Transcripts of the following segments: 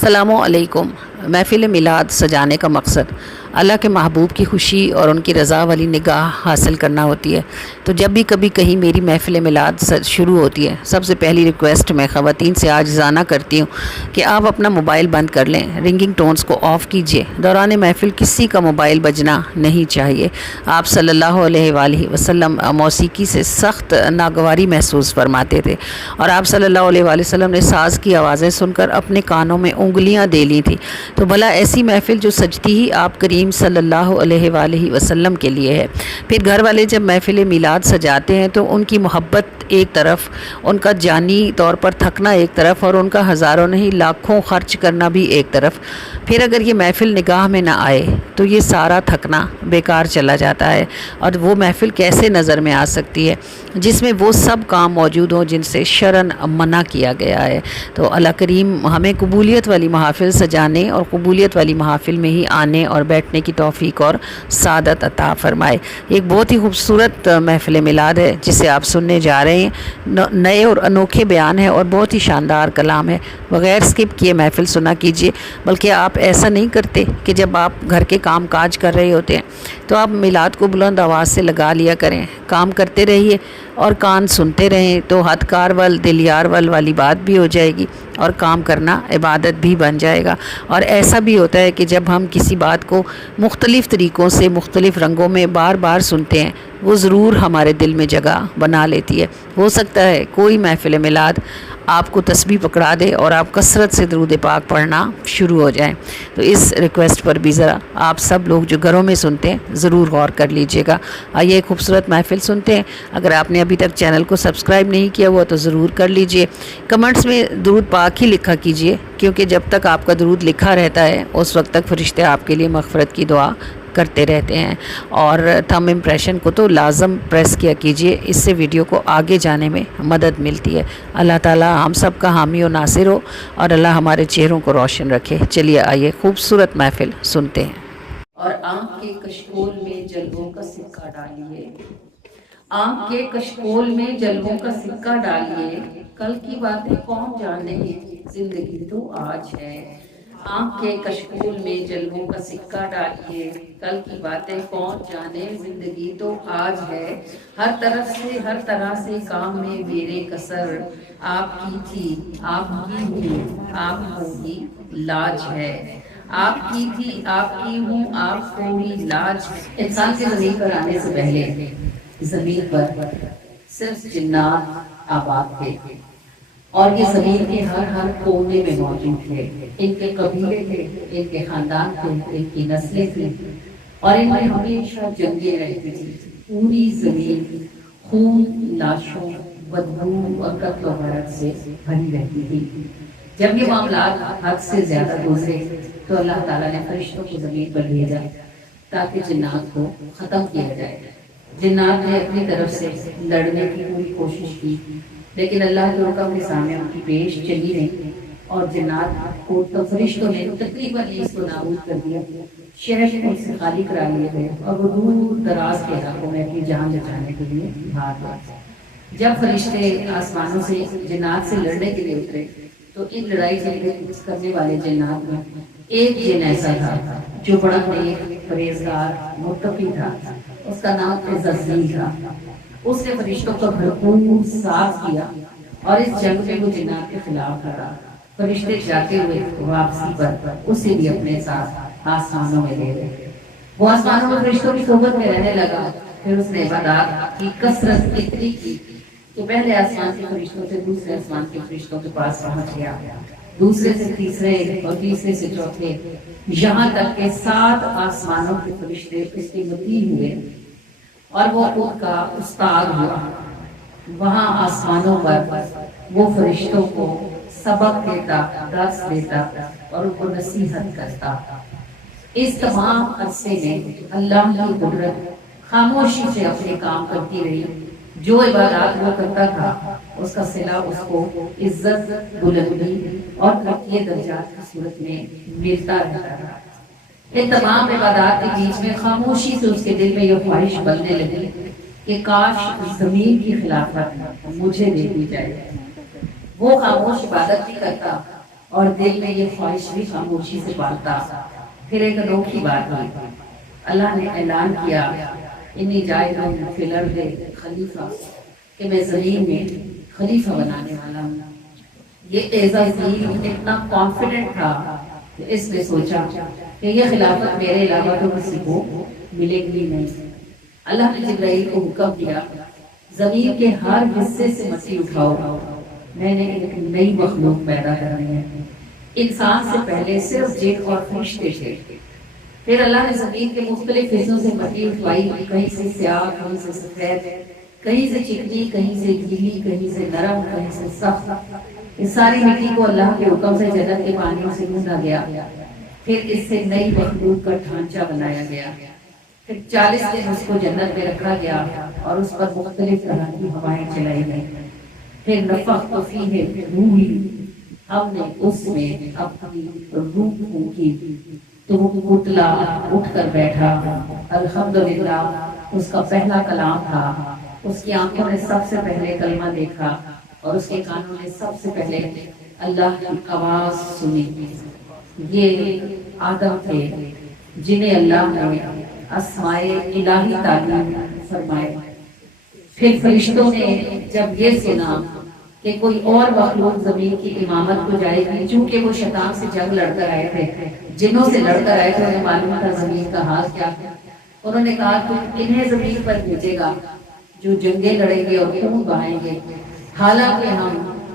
السلام علیکم۔ محفل میلاد سجانے کا مقصد اللہ کے محبوب کی خوشی اور ان کی رضا والی نگاہ حاصل کرنا ہوتی ہے۔ تو جب بھی کبھی کہیں میری محفل میلاد شروع ہوتی ہے، سب سے پہلی ریکویسٹ میں خواتین سے عاجزانہ کرتی ہوں کہ آپ اپنا موبائل بند کر لیں، رنگنگ ٹونز کو آف کیجئے۔ دوران محفل کسی کا موبائل بجنا نہیں چاہیے۔ آپ صلی اللہ علیہ وآلہ وسلم موسیقی سے سخت ناگواری محسوس فرماتے تھے، اور آپ صلی اللہ علیہ وآلہ وسلم نے ساز کی آوازیں سن کر اپنے کانوں میں انگلیاں دے لی تھیں۔ تو بھلا ایسی محفل جو سجتی ہی آپ کریم صلی اللہ علیہ وآلہ وسلم کے لیے ہے۔ پھر گھر والے جب محفل میلاد سجاتے ہیں تو ان کی محبت ایک طرف، ان کا جانی طور پر تھکنا ایک طرف، اور ان کا ہزاروں نہیں لاکھوں خرچ کرنا بھی ایک طرف۔ پھر اگر یہ محفل نگاہ میں نہ آئے تو یہ سارا تھکنا بیکار چلا جاتا ہے، اور وہ محفل کیسے نظر میں آ سکتی ہے جس میں وہ سب کام موجود ہوں جن سے شرعاً منع کیا گیا ہے۔ تو اللہ کریم ہمیں قبولیت والی محافل سجانے اور قبولیت والی محافل میں ہی آنے اور بیٹھنے کی توفیق اور سعادت عطا فرمائے۔ ایک بہت ہی خوبصورت محفل میلاد ہے جسے آپ سننے جا رہے ہیں۔ نئے اور انوکھے بیان ہے اور بہت ہی شاندار کلام ہے۔ بغیر سکپ کیے محفل سنا کیجیے، بلکہ آپ ایسا نہیں کرتے کہ جب آپ گھر کے کام کاج کر رہے ہوتے ہیں تو آپ میلاد کو بلند آواز سے لگا لیا کریں۔ کام کرتے رہیے اور کان سنتے رہیں، تو ہتھ کار ول دل یار ول والی بات بھی ہو جائے گی اور کام کرنا عبادت بھی بن جائے گا۔ اور ایسا بھی ہوتا ہے کہ جب ہم کسی بات کو مختلف طریقوں سے مختلف رنگوں میں بار بار سنتے ہیں، وہ ضرور ہمارے دل میں جگہ بنا لیتی ہے۔ ہو سکتا ہے کوئی محفل میلاد آپ کو تسبیح پکڑا دے اور آپ کثرت سے درود پاک پڑھنا شروع ہو جائیں۔ تو اس ریکویسٹ پر بھی ذرا آپ سب لوگ جو گھروں میں سنتے ہیں ضرور غور کر لیجئے گا۔ آئیے ایک خوبصورت محفل سنتے ہیں۔ اگر آپ نے ابھی تک چینل کو سبسکرائب نہیں کیا ہوا تو ضرور کر لیجئے۔ کمنٹس میں درود پاک ہی لکھا کیجئے، کیونکہ جب تک آپ کا درود لکھا رہتا ہے اس وقت تک فرشتے آپ کے لیے مغفرت کی دعا کرتے رہتے ہیں۔ اور تھم امپریشن کو تو لازم پریس کیا کیجئے، اس سے ویڈیو کو آگے جانے میں مدد ملتی ہے۔ اللہ تعالی ہم سب کا حامی و ناصر ہو، اور اللہ ہمارے چہروں کو روشن رکھے۔ چلیے آئیے خوبصورت محفل سنتے ہیں۔ اور آنکھ کے کشکول میں جلووں کا سکہ ڈالیے، آنکھ کے کشکول میں جلووں کا سکہ ڈالیے، کل کی باتیں کون جانے زندگی تو آج ہے۔ آنکھ کے کشکول میں جلووں کا سکہ ڈالیے، کل کی باتیں کون جانے زندگی تو آج ہے۔ ہر طرف سے ہر طرح سے کام میں میرے کسر، آپ کی تھی آپ کی ہوں آپ کو ہی لاج ہے۔ آپ کی تھی آپ کی ہوں آپ کو ہی لاج۔ انسان کے زمین پر آنے سے پہلے زمین پر صرف جنات آباد تھے، اور یہ زمین کے ہر کونے میں موجود تھے۔ ان کے قبیلے تھے، ان کے خاندان تھے، ان کی نسلیں تھیں، اور ان میں ہمیشہ جنگیں رہتی تھیں۔ پوری زمین خون، لاشوں، بدبو اور قتل و غارت سے بھری رہتی تھی۔ جب یہ معاملات حد سے زیادہ گزرے تو اللہ تعالیٰ نے فرشتوں کو زمین پر بھیجا تاکہ جنات کو ختم کیا جائے۔ جنات نے اپنی طرف سے لڑنے کی پوری کوشش کی، لیکن اللہ کے حکم کے سامنے ان کی پیش چلی نہیں، اور جنات کو تو فرشتوں نے تقریباً اس کو نابود کر دیا۔ شہر ان سے خالی کرا لیے گئے، اور وہ دور دراز کے علاقوں میں اپنی جان بچانے کے لیے بھاگ گئے۔ جب فرشتے آسمانوں سے جنات سے لڑنے کے لیے اترے تو ان لڑائی جھگڑے کرنے والے جنات میں ایک جن ایسا تھا جو بڑا نیک، پرہیزگار، متقی تھا۔ اس کا نام عزازیل تھا۔ اس نے فرشتوں کا بھرپور ساتھ کیا اور اس جنگ میں وہ جنات کے خلاف لڑا۔ فرشتے جاتے ہوئے واپسی پر اسے بھی اپنے ساتھ آسمانوں میں لے گئے۔ وہ آسمانوں میں فرشتوں کی صحبت میں رہنے لگا۔ پھر اس نے عبادات کی کثرت اتنی کی کہ پہلے آسمان کے فرشتوں سے دوسرے آسمان کے فرشتوں کے پاس پہنچ گیا، دوسرے سے تیسرے اور تیسرے سے چوتھے، یہاں تک کہ 7 آسمانوں کے فرشتے اس کے مطیع ہوئے اور وہ ان کا استاد ہوا۔ وہاں آسمانوں پر وہ فرشتوں کو سبق دیتا، درس دیتا اور ان کو نصیحت کرتا۔ اس تمام عرصے میں اللہ کی قدرت خاموشی سے اپنے کام کرتی رہی۔ جو عبادات وہ کرتا تھا اس کا صلہ اس کو عزت، بلندی اور ترقی درجات کی صورت میں ملتا رہتا تھا۔ ان تمام عبادات کے بیچ میں خاموشی سے اس کے دل میں یہ خواہش بننے لگی کہ کاش زمین کی خلافت مجھے دے دی جائے۔ وہ خاموش عبادت بھی کرتا اور دل میں یہ خواہش بھی خاموشی سے پالتا۔ پھر ایک انوکھی بات ہوئی، اللہ نے اعلان کیا انی جائز فی الارض خلیفہ، کہ میں زمین میں خلیفہ بنانے والا ہوں۔ یہ اعزازی اتنا کانفیڈنٹ تھا کہ اس نے سوچا کہ یہ خلافت میرے علاوہ تو کسی کو ملے گی نہیں۔ اللہ نے جبرائیل کو حکم دیا زمین کے ہر حصے سے مٹی اٹھاؤ، میں نے ایک نئی مخلوق پیدا کرنی ہے۔ انسان سے پہلے صرف جن اور فرشتے تھے، پھر اللہ نے زمین کے مختلف حصوں سے مٹی اٹھوائی، کہیں سے سیاہ، کہیں سے سفید، کہیں سے چکنی، کہیں سے گیلی، کہیں سے نرم، کہیں سے سخت۔ اس ساری مٹی کو اللہ کے حکم سے جنت کے پانیوں سے گوندھا گیا، پھر اس سے نئی مخلوق کا ڈھانچہ بنایا گیا۔ پھر 40 دن اس کو جنت میں رکھا گیا اور اس پر مختلف طرح کی ہوائیں چلائی گئی۔ پھر نفخت فیہ روحی، ہم نے اس میں اپنی روح پھونکی تو وہ پتلا اٹھ کر بیٹھا۔ الحمدللہ اس کا پہلا کلام تھا، اس کی آنکھوں نے سب سے پہلے کلمہ دیکھا اور اس کے کانوں نے سب سے پہلے اللہ کی آواز سنی۔ یہ آدم تھے جنہیں اللہ نے اسماء الہی تعلیم فرمائے۔ پھر فرشتوں نے جب یہ سنا کہ کوئی اور مخلوق زمین کی امامت کو جائے گی، چونکہ وہ شیطان سے جنگ لڑ کر آئے تھے، جنوں سے لڑ کر آئے تھے، انہیں معلوم تھا زمین کا حال کیا ہے۔ انہوں نے کہا تو انہیں زمین پر بھیجے گا جو جنگیں لڑیں گے اور خون بہائیں گے، حالانکہ ہم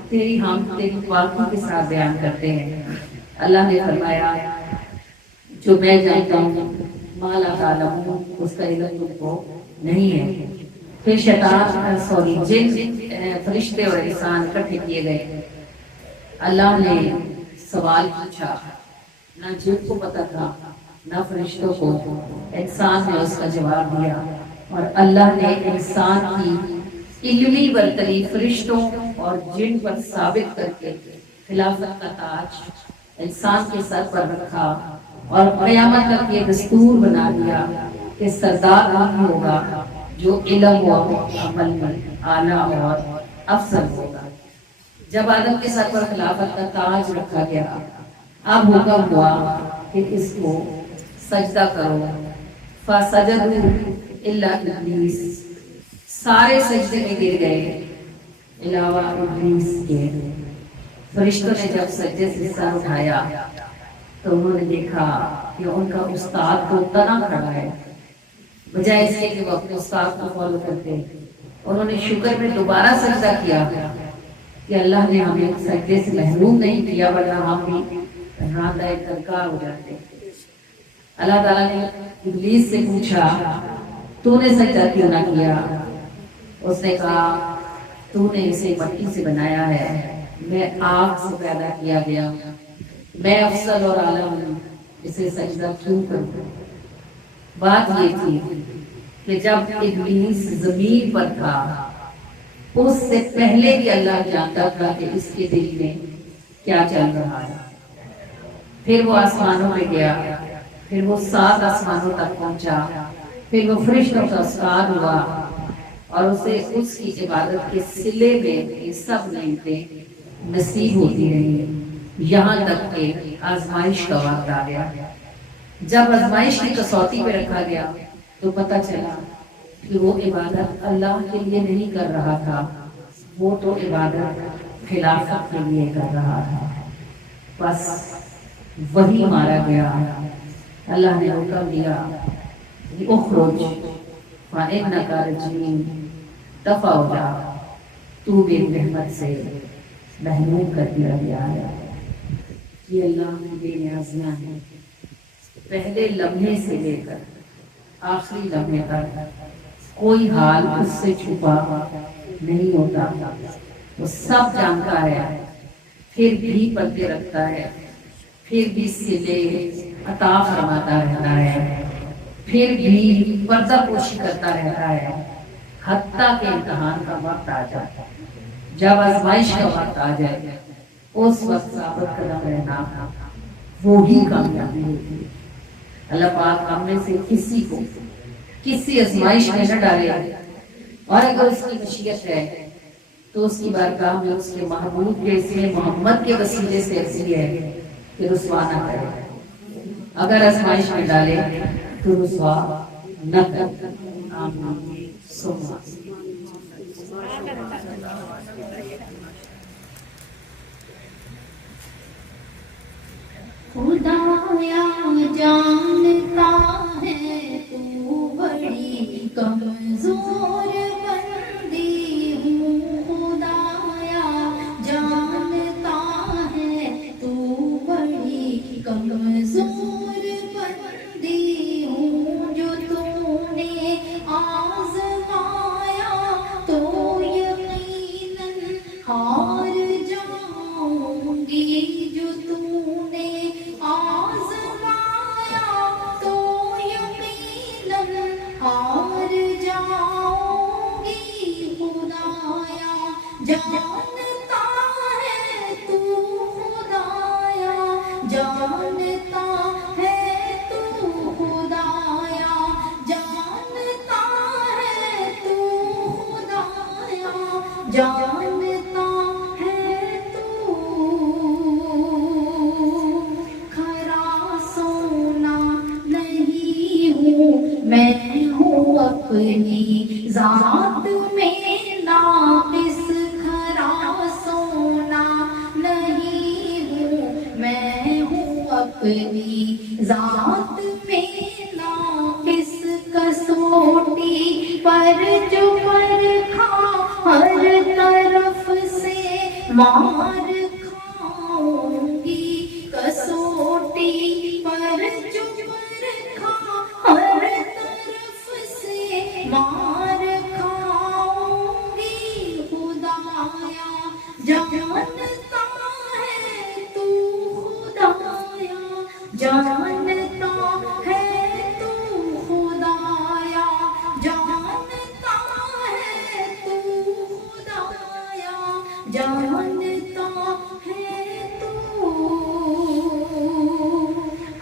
تیری پاکی کے ساتھ بیان کرتے ہیں۔ اللہ نے فرمایا جو میں جانتا ہوں ما لا تعلمون، اس کا علم تم کو نہیں ہے۔ پھر جن فرشتے اور انسان اکٹھے کیے گئے، اللہ نے سوال پوچھا، نہ جن کو پتا تھا نہ فرشتوں کو، انسان نے اس کا جواب دیا، اور اللہ نے انسان کی علمی برتری فرشتوں اور جن پر ثابت کر کے خلافت کا تاج انسان کے سر پر رکھا، اور قیامت تک یہ دستور بنا دیا کہ سردار وہی ہوگا جو علم و عمل میں اعلیٰ اور افضل ہوگا۔ جب آدم کے سر پر خلافت کا تاج رکھا گیا، اب حکم ہوا کہ اس کو سجدہ کرو۔ فسجدوا الا ابلیس، سارے سجدے میں گر گئے علاوہ ابلیس کے۔ فرشتوں نے جب سجدے سے سر اٹھایا تو انہوں نے دیکھا کہ ان کا استاد تو تنا کھڑا ہے، بجائے اس کے کہ وہ اپنے استاد کو فالو کرتے۔ انہوں نے شکر میں دوبارہ سجدہ کیا کہ اللہ نے ہمیں سجدے سے محروم نہیں کیا، ورنہ ہم بھی راندہ درگاہ ہو جاتے۔ اللہ تعالیٰ نے ابلیس سے پوچھا تو نے سجدہ کیوں نہ کیا؟ اس نے کہا تو نے اسے مٹی سے بنایا ہے، میں آگ سے پیدا کیا گیا ہوں، میں افضل اور اعلیٰ ہوں، اسے سجدہ کیوں کروں؟ بات یہ تھی کہ جب ابلیس زمین پر تھا اس سے پہلے بھی اللہ جانتا تھا کہ اس کے دل میں کیا چل رہا ہے۔ پھر وہ آسمانوں میں گیا، پھر وہ 7 آسمانوں تک پہنچا، پھر وہ فرشتوں کا استاد ہوا، اور اسے اس کی عبادت کے صلے میں یہ سب نعمتیں نصیب ہوتی رہی، یہاں تک کہ آزمائش کا وقت آ گیا۔ جب آزمائش کی کسوٹی پہ رکھا گیا تو پتہ چلا کہ وہ عبادت اللہ کے لیے نہیں کر رہا تھا، وہ تو عبادت خلافت کے لیے کر رہا تھا۔ بس وہی مارا گیا۔ اللہ نے حکم دیا اخرج فإنک رجیم، دفع ہو جا، تو میری رحمت سے محروم کر دیا گیا ہے۔ یہ اللہ کی بے نیازیاں ہیں، پہلے لمحے سے لے کر آخری لمحے تک کوئی حال اس سے چھپا نہیں ہوتا، وہ سب جانتا ہے، پھر بھی پردے رکھتا ہے، پھر بھی صلے عطا فرماتا رہتا ہے، پھر بھی پردہ پوشی کرتا رہتا ہے، حتیٰ کہ امتحان کا وقت آ جائے۔ جب آزمائش کا وقت آ جائے اس وقت ثابت قدم رہنا وہی کامیابی ہوتی ہے۔ اللہ پاک ہم میں سے کسی کو کسی آزمائش میں نہ ڈالے، اور اگر اس کی مشیت ہے تو اس کی بارگاہ میں اس کے محبوب کے اسم محمد کے وسیلے سے عرضی ہے کہ رسوا نہ کرے، اگر آزمائش میں ڈالے تو رسوا نہ کرے۔ آمین ثم خدایا جانتا ہے تو بڑی کمزور بندی ہوں، خدایا جانتا ہے تو بڑی کمزور بندی ہوں، جو تو نے آزمایا تو یقیناً ہار جاؤں گی، جو تو نے آزمایا تو یقیناً ہار جاؤں گی، خدایا جانتا ہے تو، خدایا جانتا ہے تو، خدایا جانتا ہے تو، خدایا جانتا ہے تو، کھرا سونا نہیں ہوں میں ہوں اپنی ذات میں ناقص، کھرا سونا نہیں ہوں میں ہوں اپنی ذات میں ناقص، کسوٹی پر جو پرکھا ہر طرف سے مار کھاؤں گی، کسوٹی پر جو پرکھا ہر طرف سے مار کھاؤں گی، خدایا جانتا ہے تو، خدایا جانتا ہے تو، خدایا جانتا ہے تو، خدایا جانتا ہے تو،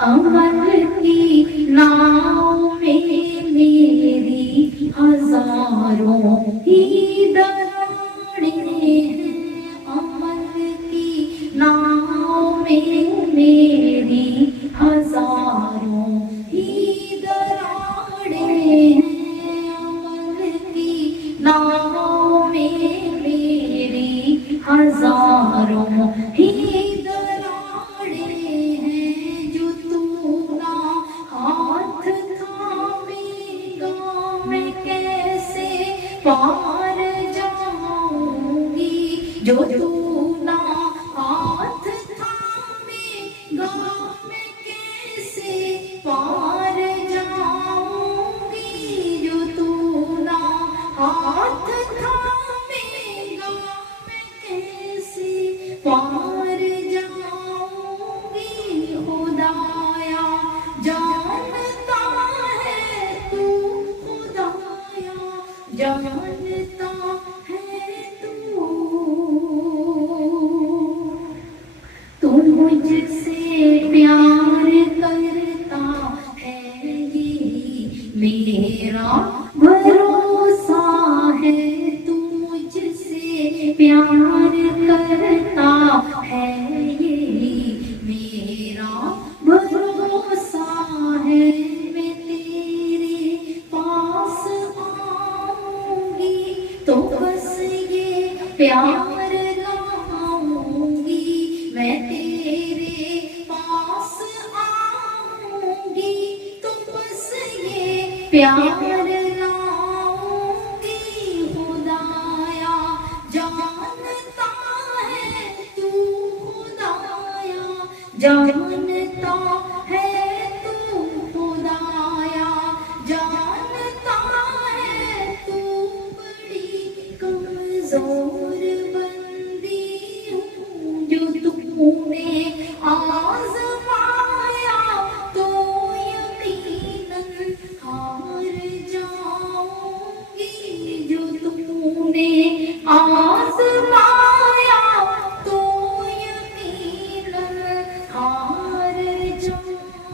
عمل کی ناؤ میں میری ہزاروں ہی دراڑیں ہیں، عمل کی ناؤ میں میری ہزاروں ہی دراڑیں ہیں، عمل کی ناؤ میں میری ہزاروں ہی دراڑیں ہیں، جو تو نہ ہاتھ تھامے گا میں کیسے پار جاؤں گی، جو تو نہ ہاتھ تھامے گا میں کیسے پار جاؤں گی، جو تو نہ ہاتھ تھامے گا میں کیسے پار جاؤں گی، خدایا جانتا ہے تو، خدایا جانتا ہے تو مجھ سے پیار کرتا ہے یہی میرا بھروسہ ہے، تو مجھ سے پیار کرتا ہے یہی میرا بھروسہ ہے، میں تیرے پاس آؤں گی تو بس یہ پیار لاؤں گی، میں تیرے پاس آؤں گی تو بس یہ پیار لاؤں گی، خدایا جانتا ہے تو، خدایا جانتا ہے تو، خدایا جانتا ہے تو، بڑی کمزور بندی ہوں، جو تم نے آزمایا تو یقیناً ہار جاؤں گی، جو تم نے آزمایا تو یقیناً ہار جاؤں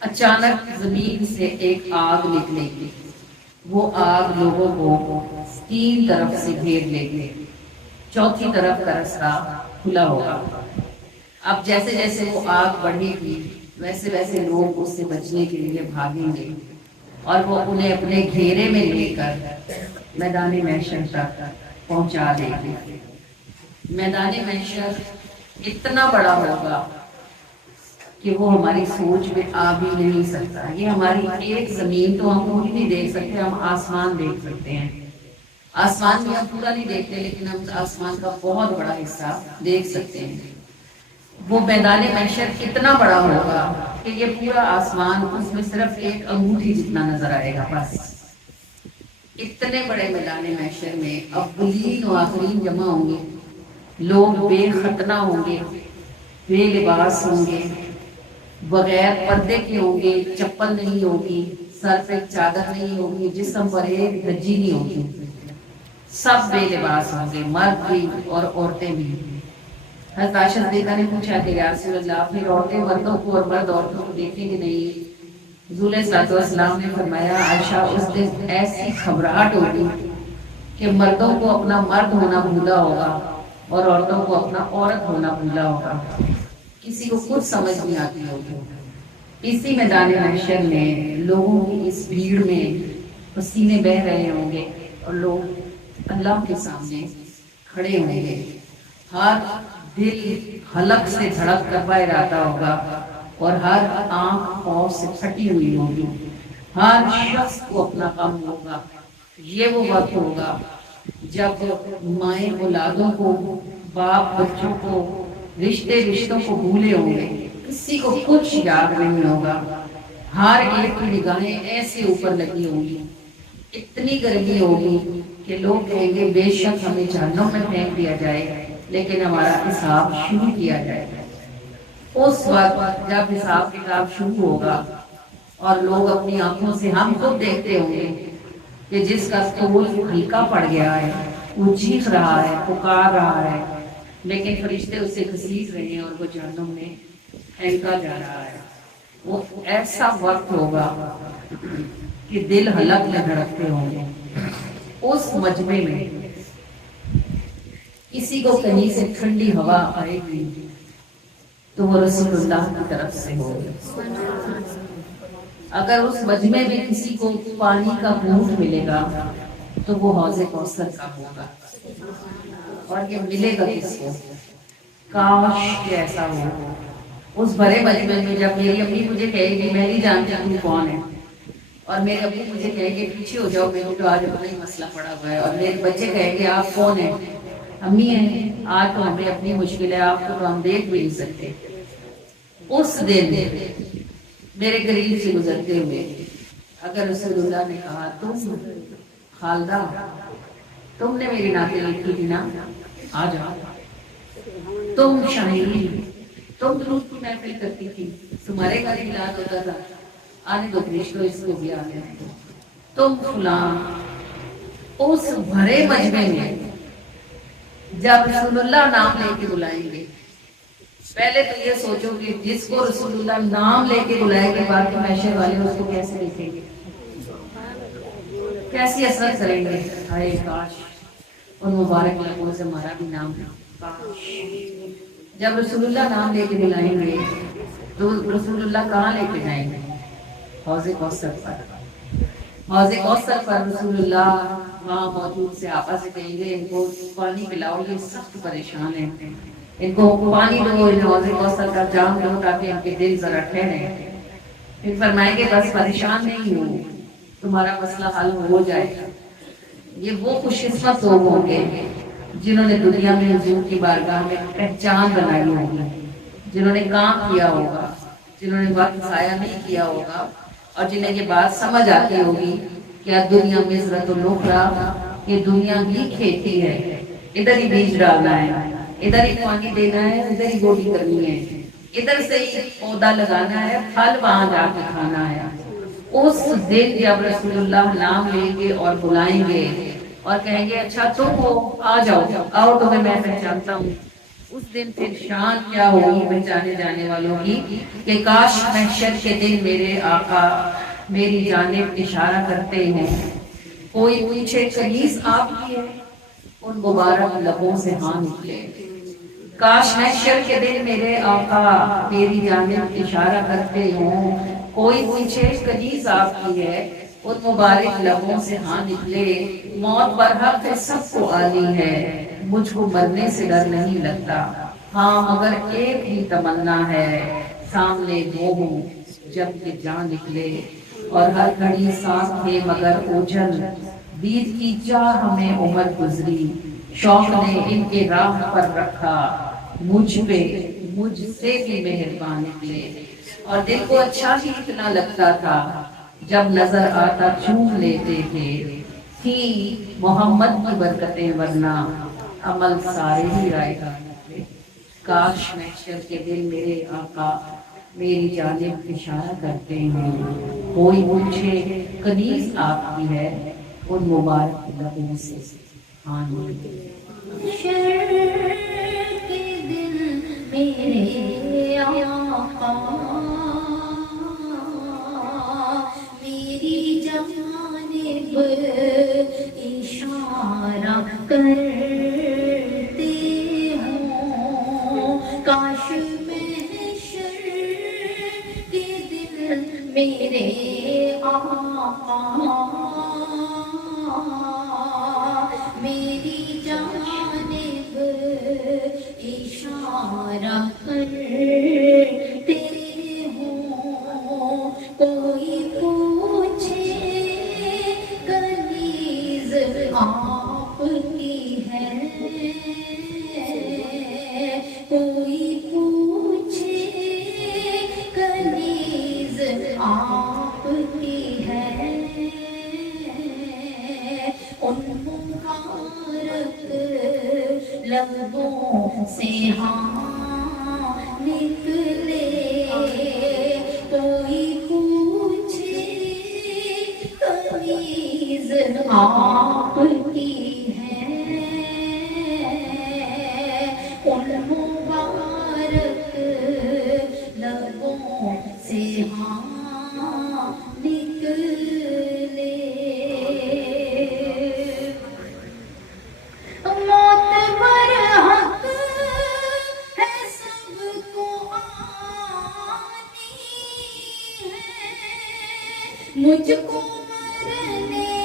اچانک زمین سے ایک آگ نکلے گی، وہ آگ لوگوں کو تین طرف سے گھیر لے گی، چوتھی طرف کا راستہ کھلا ہوگا۔ اب جیسے جیسے وہ آگ بڑھے گی ویسے ویسے لوگ اس سے بچنے کے لیے بھاگیں گے اور وہ انہیں اپنے گھیرے میں لے کر میدان محشر تک پہنچا دے گی۔ میدان محشر اتنا بڑا ہوگا کہ وہ ہماری سوچ میں آ بھی نہیں سکتا۔ یہ ہماری ایک زمین تو ہم پوری نہیں دیکھ سکتے، ہم آسمان دیکھ سکتے ہیں۔ آسمان بھی ہم پورا نہیں دیکھتے لیکن ہم آسمان کا بہت بڑا حصہ دیکھ سکتے ہیں۔ وہ میدان محشر اتنا بڑا ہوگا کہ یہ پورا آسمان اس میں صرف ایک انگوٹھی جتنا نظر آئے گا بس۔ اتنے بڑے میدان محشر میں اولین و آخرین جمع ہوں گے، لوگ بے ختنہ ہوں گے، بے لباس ہوں گے، بغیر پردے کے ہوں گے، چپل نہیں ہوگی، سر پہ چادر نہیں ہوگی، جسم پر ایک دھجی نہیں ہوگی، سب بے لباس ہوں گے، مرد بھی اور عورتیں بھی۔ حضرت عائشہ صدیقہ نے پوچھا کہ یا رسول اللہ پھر عورتیں مردوں کو اور مرد عورتوں کو دیکھیں گے نہیں؟ حضور صلی اللہ علیہ وسلم نے فرمایا عائشہ اس دن ایسی گھبراہٹ ہوگی کہ مردوں کو اپنا مرد ہونا بھولا ہوگا اور عورتوں کو اپنا عورت ہونا بھولا ہوگا، کسی کو کچھ سمجھ نہیں آتی ہوگی۔ اسی میدان محشر میں لوگوں کی اس بھیڑ میں پسینے بہہ رہے ہوں گے اور لوگ اللہ کے سامنے کھڑے ہوں گے، ہر دل حلق سے دھڑک کر باہر آتا ہوگا اور ہر آنکھ خوف سے پھٹی ہوئی ہوگی، ہر شخص کو اپنا غم ہوگا۔ یہ وہ وقت ہوگا جب مائیں اولادوں کو، باپ بچوں کو، رشتوں کو بھولے ہوں گے، کسی کو کچھ یاد نہیں ہوگا، ہر ایک کی نگاہیں ایسے اوپر لگی ہوں گی، اتنی گرمی ہوگی کہ لوگ کہیں گے بے شک ہمیں جہنم میں پھینک دیا جائے لیکن ہمارا حساب شروع کیا جائے گا۔ اس وقت جب حساب کتاب شروع ہوگا اور لوگ اپنی آنکھوں سے ہم خود دیکھتے ہوں گے کہ جس کا طول ہلکا پڑ گیا ہے وہ چیخ رہا ہے، پکار رہا ہے، لیکن فرشتے اسے گھسیٹ رہے ہیں اور وہ جہنم میں پھینکا جا رہا ہے۔ وہ ایسا وقت ہوگا کہ دل حلق میں دھڑکتے ہوں گے۔ اس مجمع میں کسی کو کہیں سے ٹھنڈی ہوا آئے گی تو وہ رسول اللہ کی طرف سے ہوگی۔ اگر اس مجمع میں کسی کو پانی کا گھونٹ ملے گا تو وہ حوض کوثر کا ہوگا، اور یہ ملے گا کس کو؟ کاش کہ ایسا ہو۔ اس بڑے مجمع میں جب میری امی مجھے کہے گی میں نہیں جانتی تم کون ہے، اور میرے ابو مجھے کہیں گے پیچھے ہو جاؤ میرے تو آج اپنا ہی مسئلہ پڑا ہوا ہے، اور میرے بچے کہیں گے آپ کون ہیں؟ امی ہیں، آج تو ہمیں اپنی مشکل ہے، آپ کو تو ہم دیکھ بھی نہیں سکتے۔ اس دن میرے قریب سے گزرتے ہوئے اگر رسول اللہ نے کہا تم خالدہ تم نے میری نعتیں لکھی تھی نا، آ جاؤ، تم شاہین تم درود کی محفل کرتی تھی، تمہارے گھر میلاد ہوتا تھا، آنے دو فرشتوں اس کو بھی آ گیا، تم فلاں۔ اس بھرے مجمع میں جب رسول اللہ نام لے کے بلائیں گے، پہلے تو یہ سوچو کہ جس کو رسول اللہ نام لے کے بلائے گے باقی محشر والے اس کو کیسے دیکھیں گے، کیسی اثر کریں گے؟ ہائے کاش ان مبارک لبوں سے ہمارا بھی نام کاش۔ جب رسول اللہ نام لے کے بلائیں گے تو رسول اللہ کہاں لے کے جائیں گے؟ حوض کوثر پر۔ حوض کوثر پر رسول اللہ وہاں موجود صحابہ سے کہیں گے ان کو پانی پلاؤ، یہ سخت پریشان ہیں، ان کو پانی دو، ان حوض کوثر کا جام دو تاکہ ان کے دل ذرا ٹھہریں۔ پھر فرمائیں گے بس پریشان نہیں ہو، تمہارا مسئلہ حل ہو جائے گا۔ یہ وہ خوش قسمت لوگ ہوں گے جنہوں نے دنیا میں حضور کی بارگاہ میں پہچان بنائی ہوگی، جنہوں نے کام کیا ہوگا، جنہوں نے وقت ضائع نہیں کیا ہوگا، اور جنہیں یہ بات سمجھ آتی ہوگی کہ دنیا میں ضرورت النخرا، یہ دنیا ہی کھیتی ہے، ادھر ہی بیج ڈالنا ہے، ادھر ہی پانی دینا ہے، ادھر ہی گوڈی کرنی ہے، ادھر سے ہی پودا لگانا ہے، پھل وہاں جا کے کھانا ہے۔ اس دن جب رسول اللہ نام لیں گے اور بلائیں گے اور کہیں گے اچھا تم ہو، آ جاؤ، آؤ تمہیں میں پہچانتا ہوں، اس دن پھر شان کیا ہوگی پہچانے جانے والوں کی کہ کاش محشر کے دن میرے آقا میری جانب اشارہ کرتے ہیں، کوئی پوچھے کنیز آپ کی ہے، ان مبارک لبوں سے ہاں نکلے۔ کاش محشر کے دن میرے آقا میری جانب اشارہ کرتے ہوں، کوئی پوچھے کنیز آپ کی ہے، ان مبارک لبوں سے ہاں نکلے۔ موت برحق ہے سب کو آنی ہے، مجھ کو مرنے سے ڈر نہیں لگتا، ہاں مگر ایک ہی تمنا ہے، سامنے وہ ہوں جب کہ جان نکلے۔ اور ہر گھڑی سانس ہے مگر اوجھل، دید کی چاہ ہمیں عمر گزری، شوق نے ان کے راہ پر رکھا، مجھ پہ مجھ سے بھی مہربان نکلے۔ اور دل کو اچھا ہی اتنا لگتا تھا جب نظر آتا چوم لیتے تھے، تھی محمد کی برکتیں ورنہ عمل سارے ہی رائے گانے۔ کاش محشر کے دن میرے آقا میری جانب اشارہ کرتے ہیں، کوئی پوچھے کنیز آپ کی ہے، ان مبارک لبوں سے ہاں نکلے۔ محشر کے دن میرے آقا میری جانب اشارہ کرتے ہوں، کاش محشر کے دن میرے آقا میری جانب اشارہ کرتے ہوں، کوئی پوچھے کنیز آپ کی ہے، کوئی پوچھے کنیز آپ کی ہے، ان مبارک لبوں سے ہاں نکلے، کوئی پوچھے کنیز آپ کی ہے، ان مبارک لبوں سے ہاں نکلے۔ موت برحق ہے سب کو آنی ہے، مجھ کو مرنے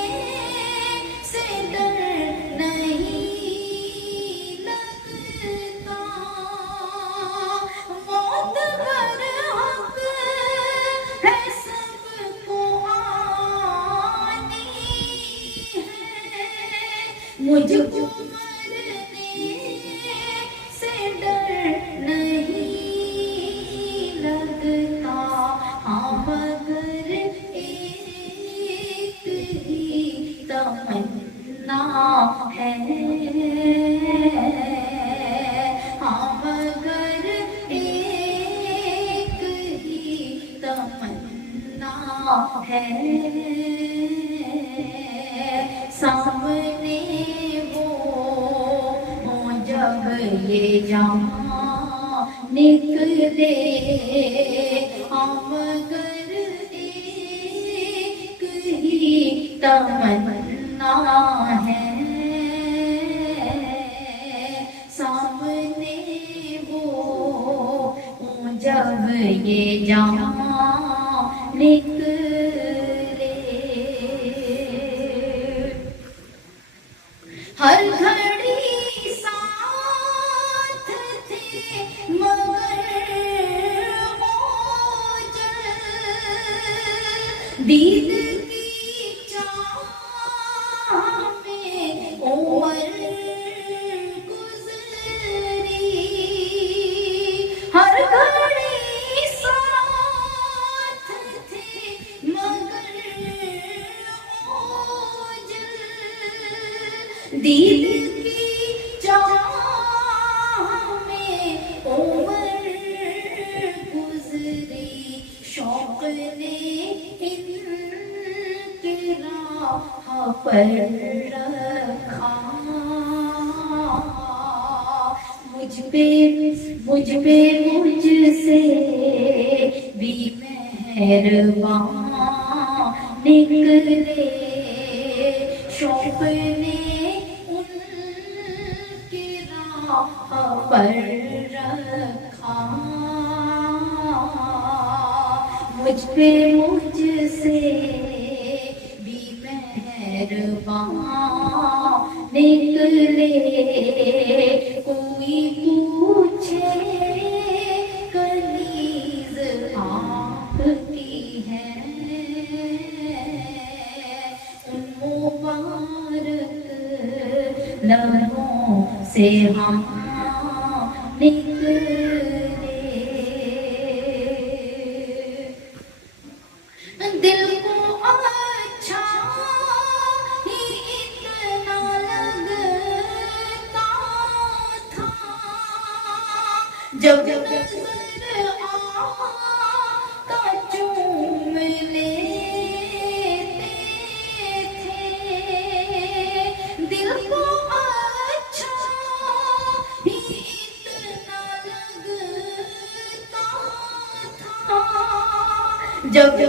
سے ڈر نہیں لگتا، موت برحق ہے سب کو آنی ہے، مجھ کو مرنے سے ڈر نہیں لگتا، ہاں مگر ایک ہی تمنا ہے، ہاں مگر ایک ہی تمنا ہے، سامنے وہ جب یہ جہاں نکلے، ہاں مگر ایک ہی تمنا ہے، سامنے وہ جب یہ جہاں نکلے، ہر گھڑی ساتھ تھے مگر اوجل، دید کی چاہ میں عمر گزری، ہر گھڑی ساتھ تھے مگر اوجل، دید کی چاہ میں عمر گزری، شوق نے ان کے راہ پر رکھا، مجھ مجھ سے بھی مہربان نکلے شوق نے ان کی راہ پر رکھا مجھ سے بھی مہربان نکلے کوئی پوچھے کنیز آپ کی ہے ان مبارک لبوں سے ہم نکلے دل کو اچھا ہی اتنا لگتا تھا جب نظر آتا چوم لیتے تھے دل کو اچھا ہی اتنا لگتا تھا جب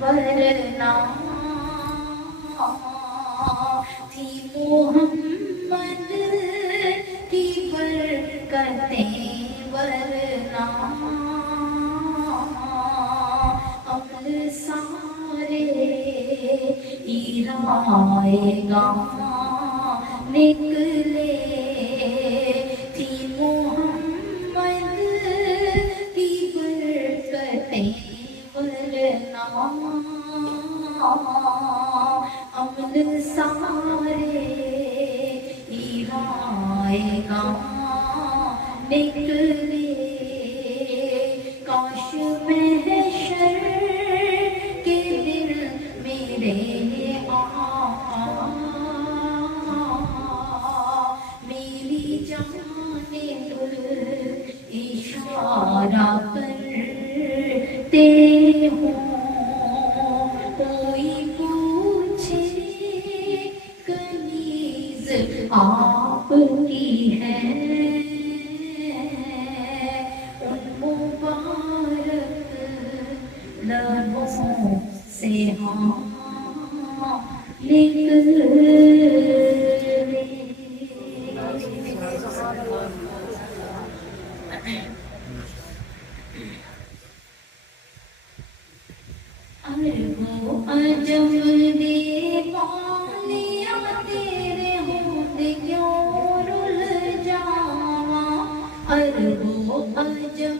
ورنہ تھی محمد کی برکتیں ورنہ عمل سارے ایرائے گاہ نکلے تھی محمد کی برکتیں ورنہ عمل سارے ایرائے گاہ نکلے کاش محشر کے دن میرے آقا میری جانب اشارہ کرتے ہوں کوئی پوچھے کنیز آپ کی ہے ان مبارک لبوں سے ہم نکلے عرب و عجم دیوالیاں تیرے ہوں کیوں رل جاواں عرب و عجم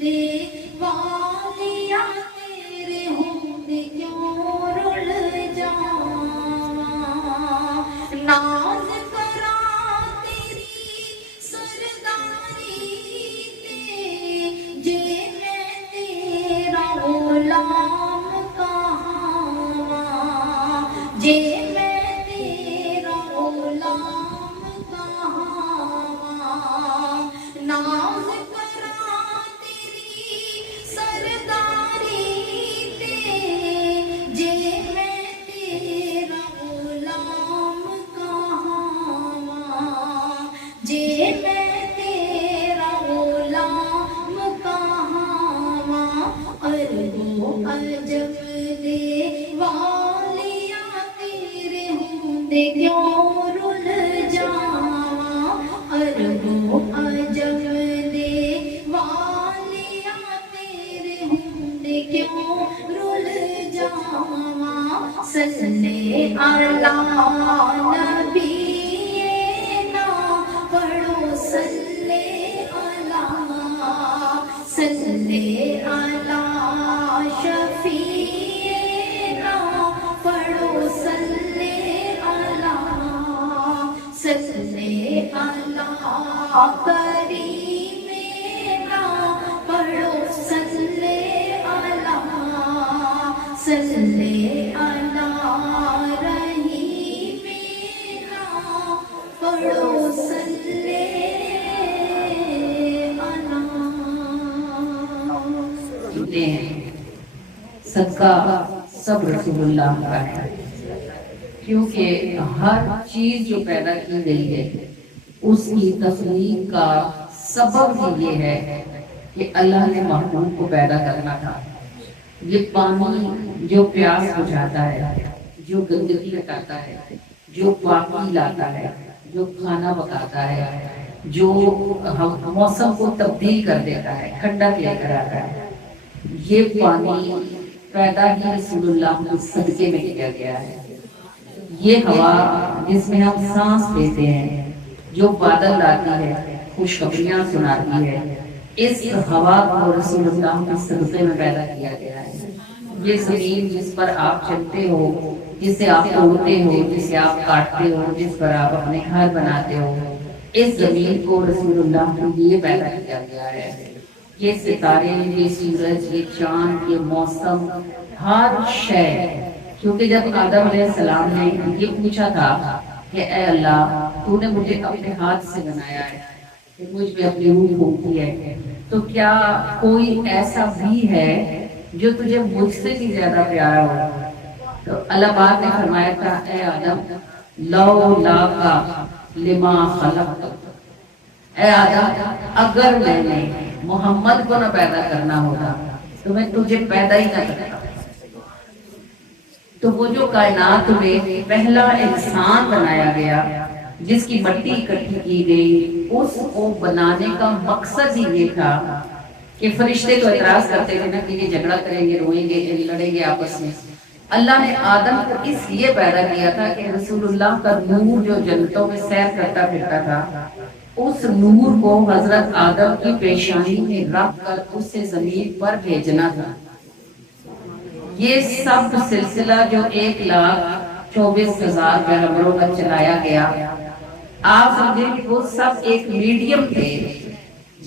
دیوالیاں تیرے ہوں کیوں رل جاواں ناز کراں تیری سرداری تے جے میں تیرا غلام جے میں تیرا غلام کہاں ناز کراں تیری سرداری تے جے میں تیرا غلام کہاں جے میں تیرا غلام کہاں عرب و عجم دیوالیاں تیرے ہوں کیوں رل جاواں عرب و عجم دیوالیاں تیرے ہوں کیوں رل جاواں صلی علی نبینا پڑھو صلی علی شفیعنا پڑھو صلی علی کریمنا پڑھو صلی علی رحیمنا پڑھو صلی علی ملتے ہیں صدقہ سب رسول اللہ کا ہے، کیونکہ ہر چیز جو پیدا کی گئی ہے اس کی تخلیق کا سبب ہی یہ ہے کہ اللہ نے محبوب کو پیدا کرنا تھا۔ یہ پانی جو پیاس بجھاتا ہے، جو گندگی ہٹاتا ہے، جو پاکی لاتا ہے، جو کھانا پکاتا ہے، جو موسم کو تبدیل کر دیتا ہے، ٹھنڈک لے کر آتا ہے، یہ پانی پیدا ہی رسول اللہ کے صدقے میں کیا گیا ہے۔ یہ ہوا جس میں ہم سانس لیتے ہیں، جو بادل لاتی ہے، خوشخبریاں سناتی ہے، اس ہوا کو رسول اللہ کے صدقے میں پیدا کیا گیا ہے۔ یہ زمین جس پر آپ چلتے ہو، جسے آپ توڑتے ہو، جسے آپ کاٹتے ہو، جس پر آپ اپنے گھر بناتے ہو، اس زمین کو رسول اللہ کے لیے پیدا کیا گیا ہے۔ یہ ستارے، یہ سورج، یہ چاند، یہ موسم، ہر شے، کیونکہ جب آدم علیہ السلام نے یہ پوچھا تھا کہ اے اللہ تو نے مجھے اپنے ہاتھ سے بنایا ہے، کہ مجھ میں اپنی روح ہوتی ہے، تو کیا کوئی ایسا بھی ہے جو تجھے مجھ سے بھی زیادہ پیارا ہو؟ تو اللہ پاک نے فرمایا تھا اے آدم لو لاکا لما خلق، اے آدم اگر میں نے محمد کو نہ پیدا کرنا ہوتا تو میں تجھے پیدا ہی نہ کرتا۔ تو وہ جو کائنات میں پہلا انسان بنایا گیا، جس کی مٹی اکٹھی کی گئی، اس کو بنانے کا مقصد ہی یہ تھا کہ فرشتے تو اعتراض کرتے تھے نا کہ یہ جھگڑا کریں گے، روئیں گے، لڑیں گے آپس میں۔ اللہ نے آدم کو اس لیے پیدا کیا تھا کہ رسول اللہ کا نور جو جنتوں میں سیر کرتا پھرتا تھا، اس نور کو حضرت آدم کی پیشانی میں رکھ کر اسے زمین پر بھیجنا تھا۔ یہ سب سلسلہ جو 1,24,000 پیغمبروں کا چلایا گیا، آپ سمجھیں کہ وہ سب ایک میڈیم تھے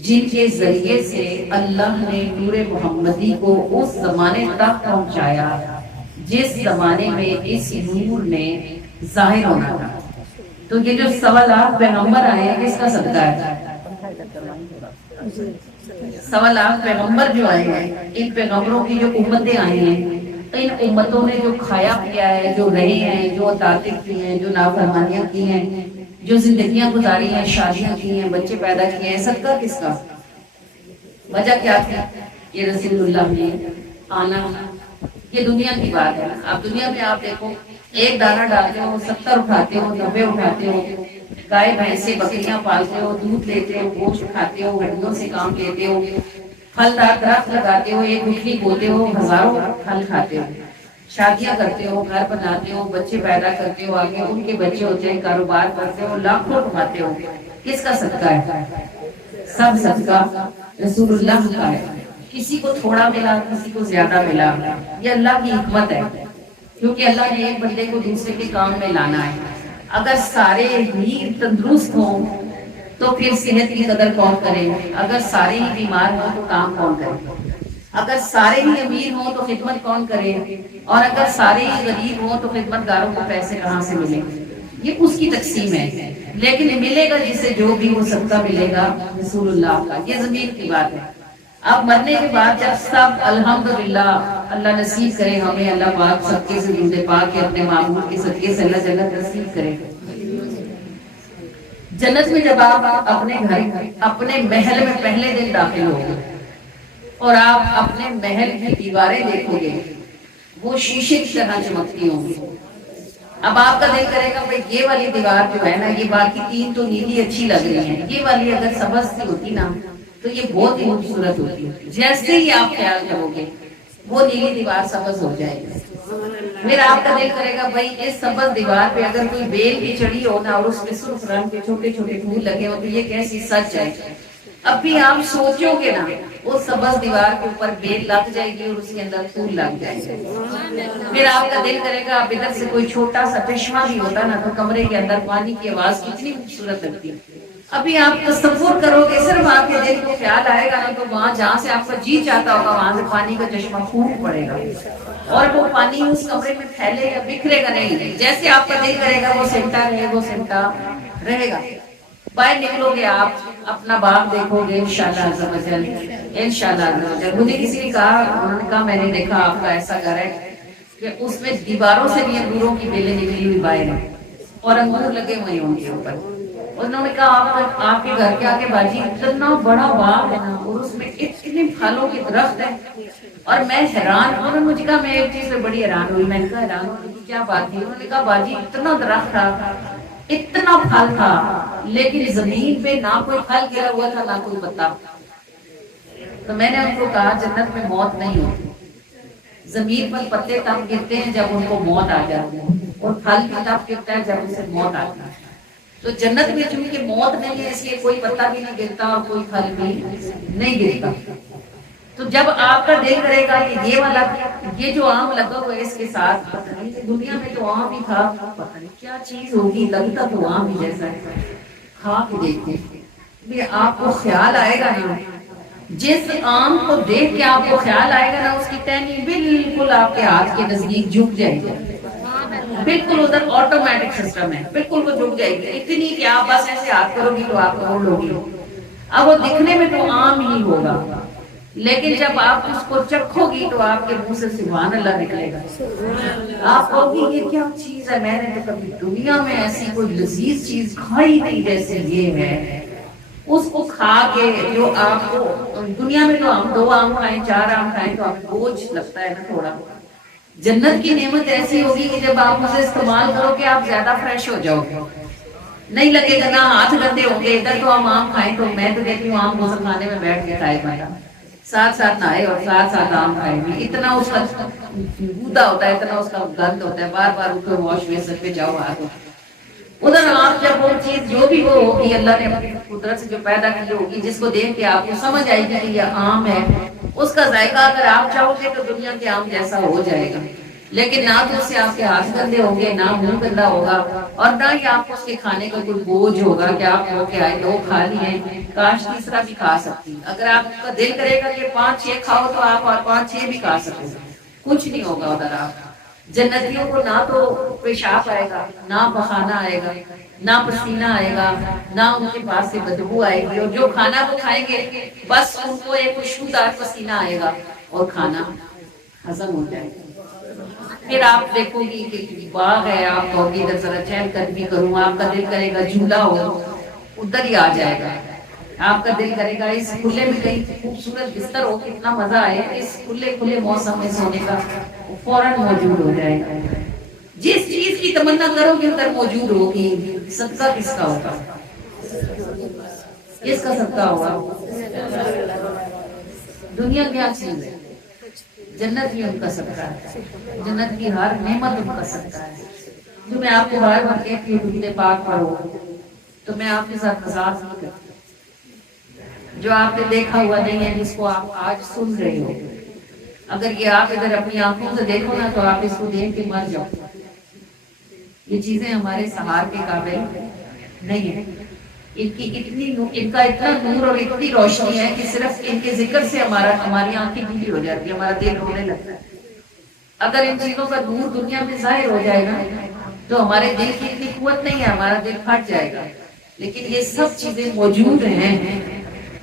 جن کے ذریعے سے اللہ نے نور محمدی کو اس زمانے تک پہنچایا جس زمانے میں اس نور نے ظاہر ہونا تھا۔ تو یہ جو 1.25 پیغمبر آئے ہیں، کس کا صدقہ ہے؟ 1.25 پیغمبر جو آئے ہیں، ان پیغمبروں کی جو امتیں آئی ہیں، ان امتوں نے جو کھایا پیا ہے، جو رہے ہیں، جو اطاعتیں کی ہیں، جو نافرمانیاں کی ہیں، جو زندگیاں گزاری ہیں، شادیاں کی ہیں، بچے پیدا کیے ہیں، صدقہ کس کا؟ وجہ کیا تھی؟ یہ رسول اللہ نے آنا۔ یہ دنیا کی بات ہے۔ اب دنیا میں آپ دیکھو، ایک دانہ ڈالتے ہو 70 اٹھاتے ہو، 90 اٹھاتے ہو، گائے بھینسیں بکریاں پالتے ہو، دودھ لیتے ہو، گوشت کھاتے ہو، ہڈیوں سے کام لیتے ہو، پھلدار درخت لگاتے ہو، ایک گٹھلی بوتے ہو، ہزاروں پھل کھاتے ہو، شادیاں کرتے ہو، گھر بناتے ہو، بچے پیدا کرتے ہو، آگے ان کے بچے ہوتے ہیں، کاروبار کرتے ہو، لاکھوں کماتے ہو۔ کس کا صدقہ ہے؟ سب صدقہ رسول اللہ کا ہے۔ کسی کو تھوڑا ملا، کسی کو زیادہ ملا، یہ اللہ کی حکمت ہے، کیونکہ اللہ نے ایک بندے کو دوسرے کے کام میں لانا ہے۔ اگر سارے ہی تندرست ہوں تو پھر صحت کی قدر کون کرے؟ اگر سارے ہی بیمار ہوں تو کام کون کرے؟ اگر سارے ہی امیر ہوں تو خدمت کون کرے؟ اور اگر سارے ہی غریب ہوں تو خدمت گاروں کو پیسے کہاں سے ملیں؟ یہ اس کی تقسیم ہے، لیکن ملے گا جسے جو بھی وہ صدقہ ملے گا رسول اللہ کا۔ یہ زمین کی بات ہے۔ اب مرنے کے بعد جب سب الحمدللہ، اللہ نصیب کرے ہمیں، اللہ پاک صدقے سے درود پاک کے اپنے معبود کے صدقے سے اللہ جنت نصیب کرے۔ جنت میں جب آپ اپنے گھر، اپنے محل میں پہلے دن داخل ہو گے اور آپ اپنے محل کی دیواریں دیکھو گے، وہ شیشے کی طرح چمکتی ہوں گی۔ اب آپ کا دل کرے گا بھائی یہ والی دیوار جو ہے نا، یہ باقی 3 تو نیلی اچھی لگ رہی ہیں، یہ والی اگر سبز سی ہوتی نا تو یہ بہت ہی خوبصورت ہوتی ہے۔ جیسے ہی آپ خیال کرو گے وہ نیلی دیوار سبز ہو جائے گی۔ پھر آپ کا دل کرے گا بھائی اس سبز دیوار پہ اگر کوئی بیل بھی چڑھی ہو نا اور اس میں سرخ رنگ کے چھوٹے چھوٹے پھول لگے ہو تو یہ کیسی سج جائے گی۔ اب بھی آپ سوچو گے نا، اس سبز دیوار کے اوپر بیل لگ جائے گی اور اس کے اندر پھول لگ جائے گے۔ پھر آپ کا دل کرے گا اب ادھر سے کوئی چھوٹا سا چشمہ بھی ہوتا نا تو کمرے کے اندر پانی کی آواز کتنی خوبصورت لگتی ہے۔ ابھی آپ تصور کرو گے، صرف آپ کے دل کو خیال آئے گا نا تو وہاں جہاں سے آپ کا جی چاہتا ہوگا وہاں سے پانی کا چشمہ پھوٹ پڑے گا اور وہ پانی اس کمرے میں پھیلے گا، بکھرے گا نہیں۔ جیسے آپ کا دل کرے گا وہ سمٹا رہے، وہ سمٹا رہے گا۔ باہر نکلو گے آپ اپنا باغ دیکھو گے انشاءاللہ عز و جل، انشاءاللہ عز و جل۔ مجھے کسی نے کہا، انہوں نے کہا میں نے دیکھا آپ کا ایسا گھر ہے کہ اس میں دیواروں سے بھی انگوروں کی بیلیں نکلی ہوئی باہر ہیں اور انگور لگے ہوئے ہوں گے اوپر۔ انہوں نے کہا آپ کے گھر کے آگے باجی اتنا بڑا باغ ہے نا اور اس میں اتنے پھلوں کے درخت ہیں، اور میں حیران۔ انہوں نے مجھے کہا میں ایک چیز سے بڑی حیران ہوئی، میں نے کہا حیران ہونے کی کیا بات تھی؟ انہوں نے کہا باجی اتنا درخت تھا، اتنا پھل تھا، لیکن زمین پہ نہ کوئی پھل گرا ہوا تھا نہ کوئی پتا۔ تو میں نے ان کو کہا جنت میں موت نہیں ہوتی، زمین پر پتے تب گرتے ہیں جب ان کو موت آ جاتی ہے، اور پھل بھی تب گرتا ہے جب اسے موت آتی ہے۔ تو جنت میں چونکہ موت نہیں ہے اس لیے کوئی پتا بھی نہیں گرتا اور کوئی پھل بھی نہیں گرتا۔ تو جب آپ کا دل کرے گا کہ یہ والا، یہ جو آم لگا ہوا ہے اس کے ساتھ، پتہ نہیں دنیا میں تو آم ہی تھا، پتہ نہیں کیا چیز ہوگی، لگتا تو آم ہی جیسا ہے، کھا کے دیکھتے آپ کو خیال آئے گا نا، جس آم کو دیکھ کے آپ کو خیال آئے گا نا اس کی ٹہنی بالکل آپ کے ہاتھ کے نزدیک جھک جائے گی، بالکل ادھر آٹومیٹک سسٹم ہے، بالکل وہ جھک جائے گی، اتنی کہ آپ بس ایسے ہاتھ کرو گی تو آپ توڑ لو گی۔ اب وہ دکھنے میں تو عام ہی ہوگا، لیکن جب آپ اس کو چکھو گی تو آپ کے منہ سے سبحان اللہ نکلے گا، آپ کہو گی یہ کیا چیز ہے، میں نے تو کبھی دنیا میں ایسی کوئی لذیذ چیز کھائی نہیں جیسے یہ ہے۔ اس کو کھا کے جو آپ کو دنیا میں تو ہم 2 آم کھائیں 4 آم کھائیں تو آپ کو بوجھ لگتا ہے نا تھوڑا، جنت کی نعمت ایسی ہوگی کہ جب آپ اسے استعمال کرو کہ آپ زیادہ فریش ہو جاؤ گے، نہیں لگے گا نا ہاتھ گندے ہوں گے۔ ادھر تو ہم آم کھائیں تو میں تو کہتی ہوں آم غسل خانے میں بیٹھ کے کھائے بندہ، ساتھ ساتھ نہائے اور ساتھ ساتھ آم کھائے بھی، اتنا اس کا گودا ہوتا ہے، اتنا اس کا گند ہوتا ہے، بار بار اٹھو واش بیسن پہ جاؤ ہاتھ۔ ادھر آپ جب وہ چیز جو بھی وہ ہوگی اللہ نے اپنی قدرت سے جو پیدا کی ہوگی، جس کو دیکھ کے آپ کو سمجھ آئے گی کہ یہ آم ہے، اس کا ذائقہ اگر آپ چاہو گے تو دنیا کے آم جیسا ہو جائے گا، لیکن نہ تو اس سے آپ کے ہاتھ گندے ہوں گے، نہ منہ گندا ہوگا، اور نہ ہی آپ کو اس کے کھانے کا کوئی بوجھ ہوگا کہ آپ ہو کے آئے 2 کھا لیے، کاش تیسرا بھی کھا سکتی۔ اگر آپ کا دل کرے گا کہ 5-6 کھاؤ تو آپ اور 5-6 بھی کھا سکو، کچھ نہیں ہوگا ادھر۔ آپ جنتیوں کو نہ تو پیشاب آئے گا، نہ پخانہ آئے گا، نہ پسینہ آئے گا، نہ ان کے پاس سے بدبو آئے گی، اور جو کھانا وہ کھائیں گے بس ان کو ایک خوشبودار پسینہ آئے گا اور کھانا ہضم ہو جائے گا۔ پھر آپ دیکھو گی کہ باغ ہے، آپ کہو گی ادھر ذرا چہل قدمی کروں، آپ کا دل کرے گا جھولا ہو، ادھر ہی آ جائے گا۔ آپ کا دل کرے گا اس کھلے میں کہیں خوبصورت بستر ہو، کتنا مزہ آئے، اس کھلے موسم میں سونے کا، فوراً موجود ہو جائے گا۔ جس چیز کی تمنا کرو گے ادھر موجود ہوگی۔ صدقہ کس کا ہوگا؟ کس کا صدقہ ہوگا؟ دنیا کیا چیز ہے؟ جنت بھی ان کا صدقہ ہے، جنت کی ہر نعمت ان کا صدقہ ہے۔ جو میں آپ کو بار بار کہتی ہوں درود پاک پڑھو، تو میں آپ کے ساتھ مذاق نہیں کرتی۔ جو آپ نے دیکھا ہوا نہیں ہے، جس کو آپ آج سن رہے ہو، اگر یہ آپ ادھر اپنی آنکھوں سے دیکھو نا تو آپ اس کو دیکھ کے مر جاؤ۔ یہ چیزیں ہمارے سہار کے قابل نہیں ہیں، ان کا اتنا نور اور اتنی روشنی ہے کہ صرف ان کے ذکر سے ہماری آنکھیں گیلی ہو جاتی ہے، ہمارا دل رونے لگتا ہے۔ اگر ان چیزوں کا نور دنیا میں ظاہر ہو جائے گا تو ہمارے دل کی اتنی قوت نہیں ہے، ہمارا دل پھٹ جائے گا۔ لیکن یہ سب چیزیں موجود ہیں،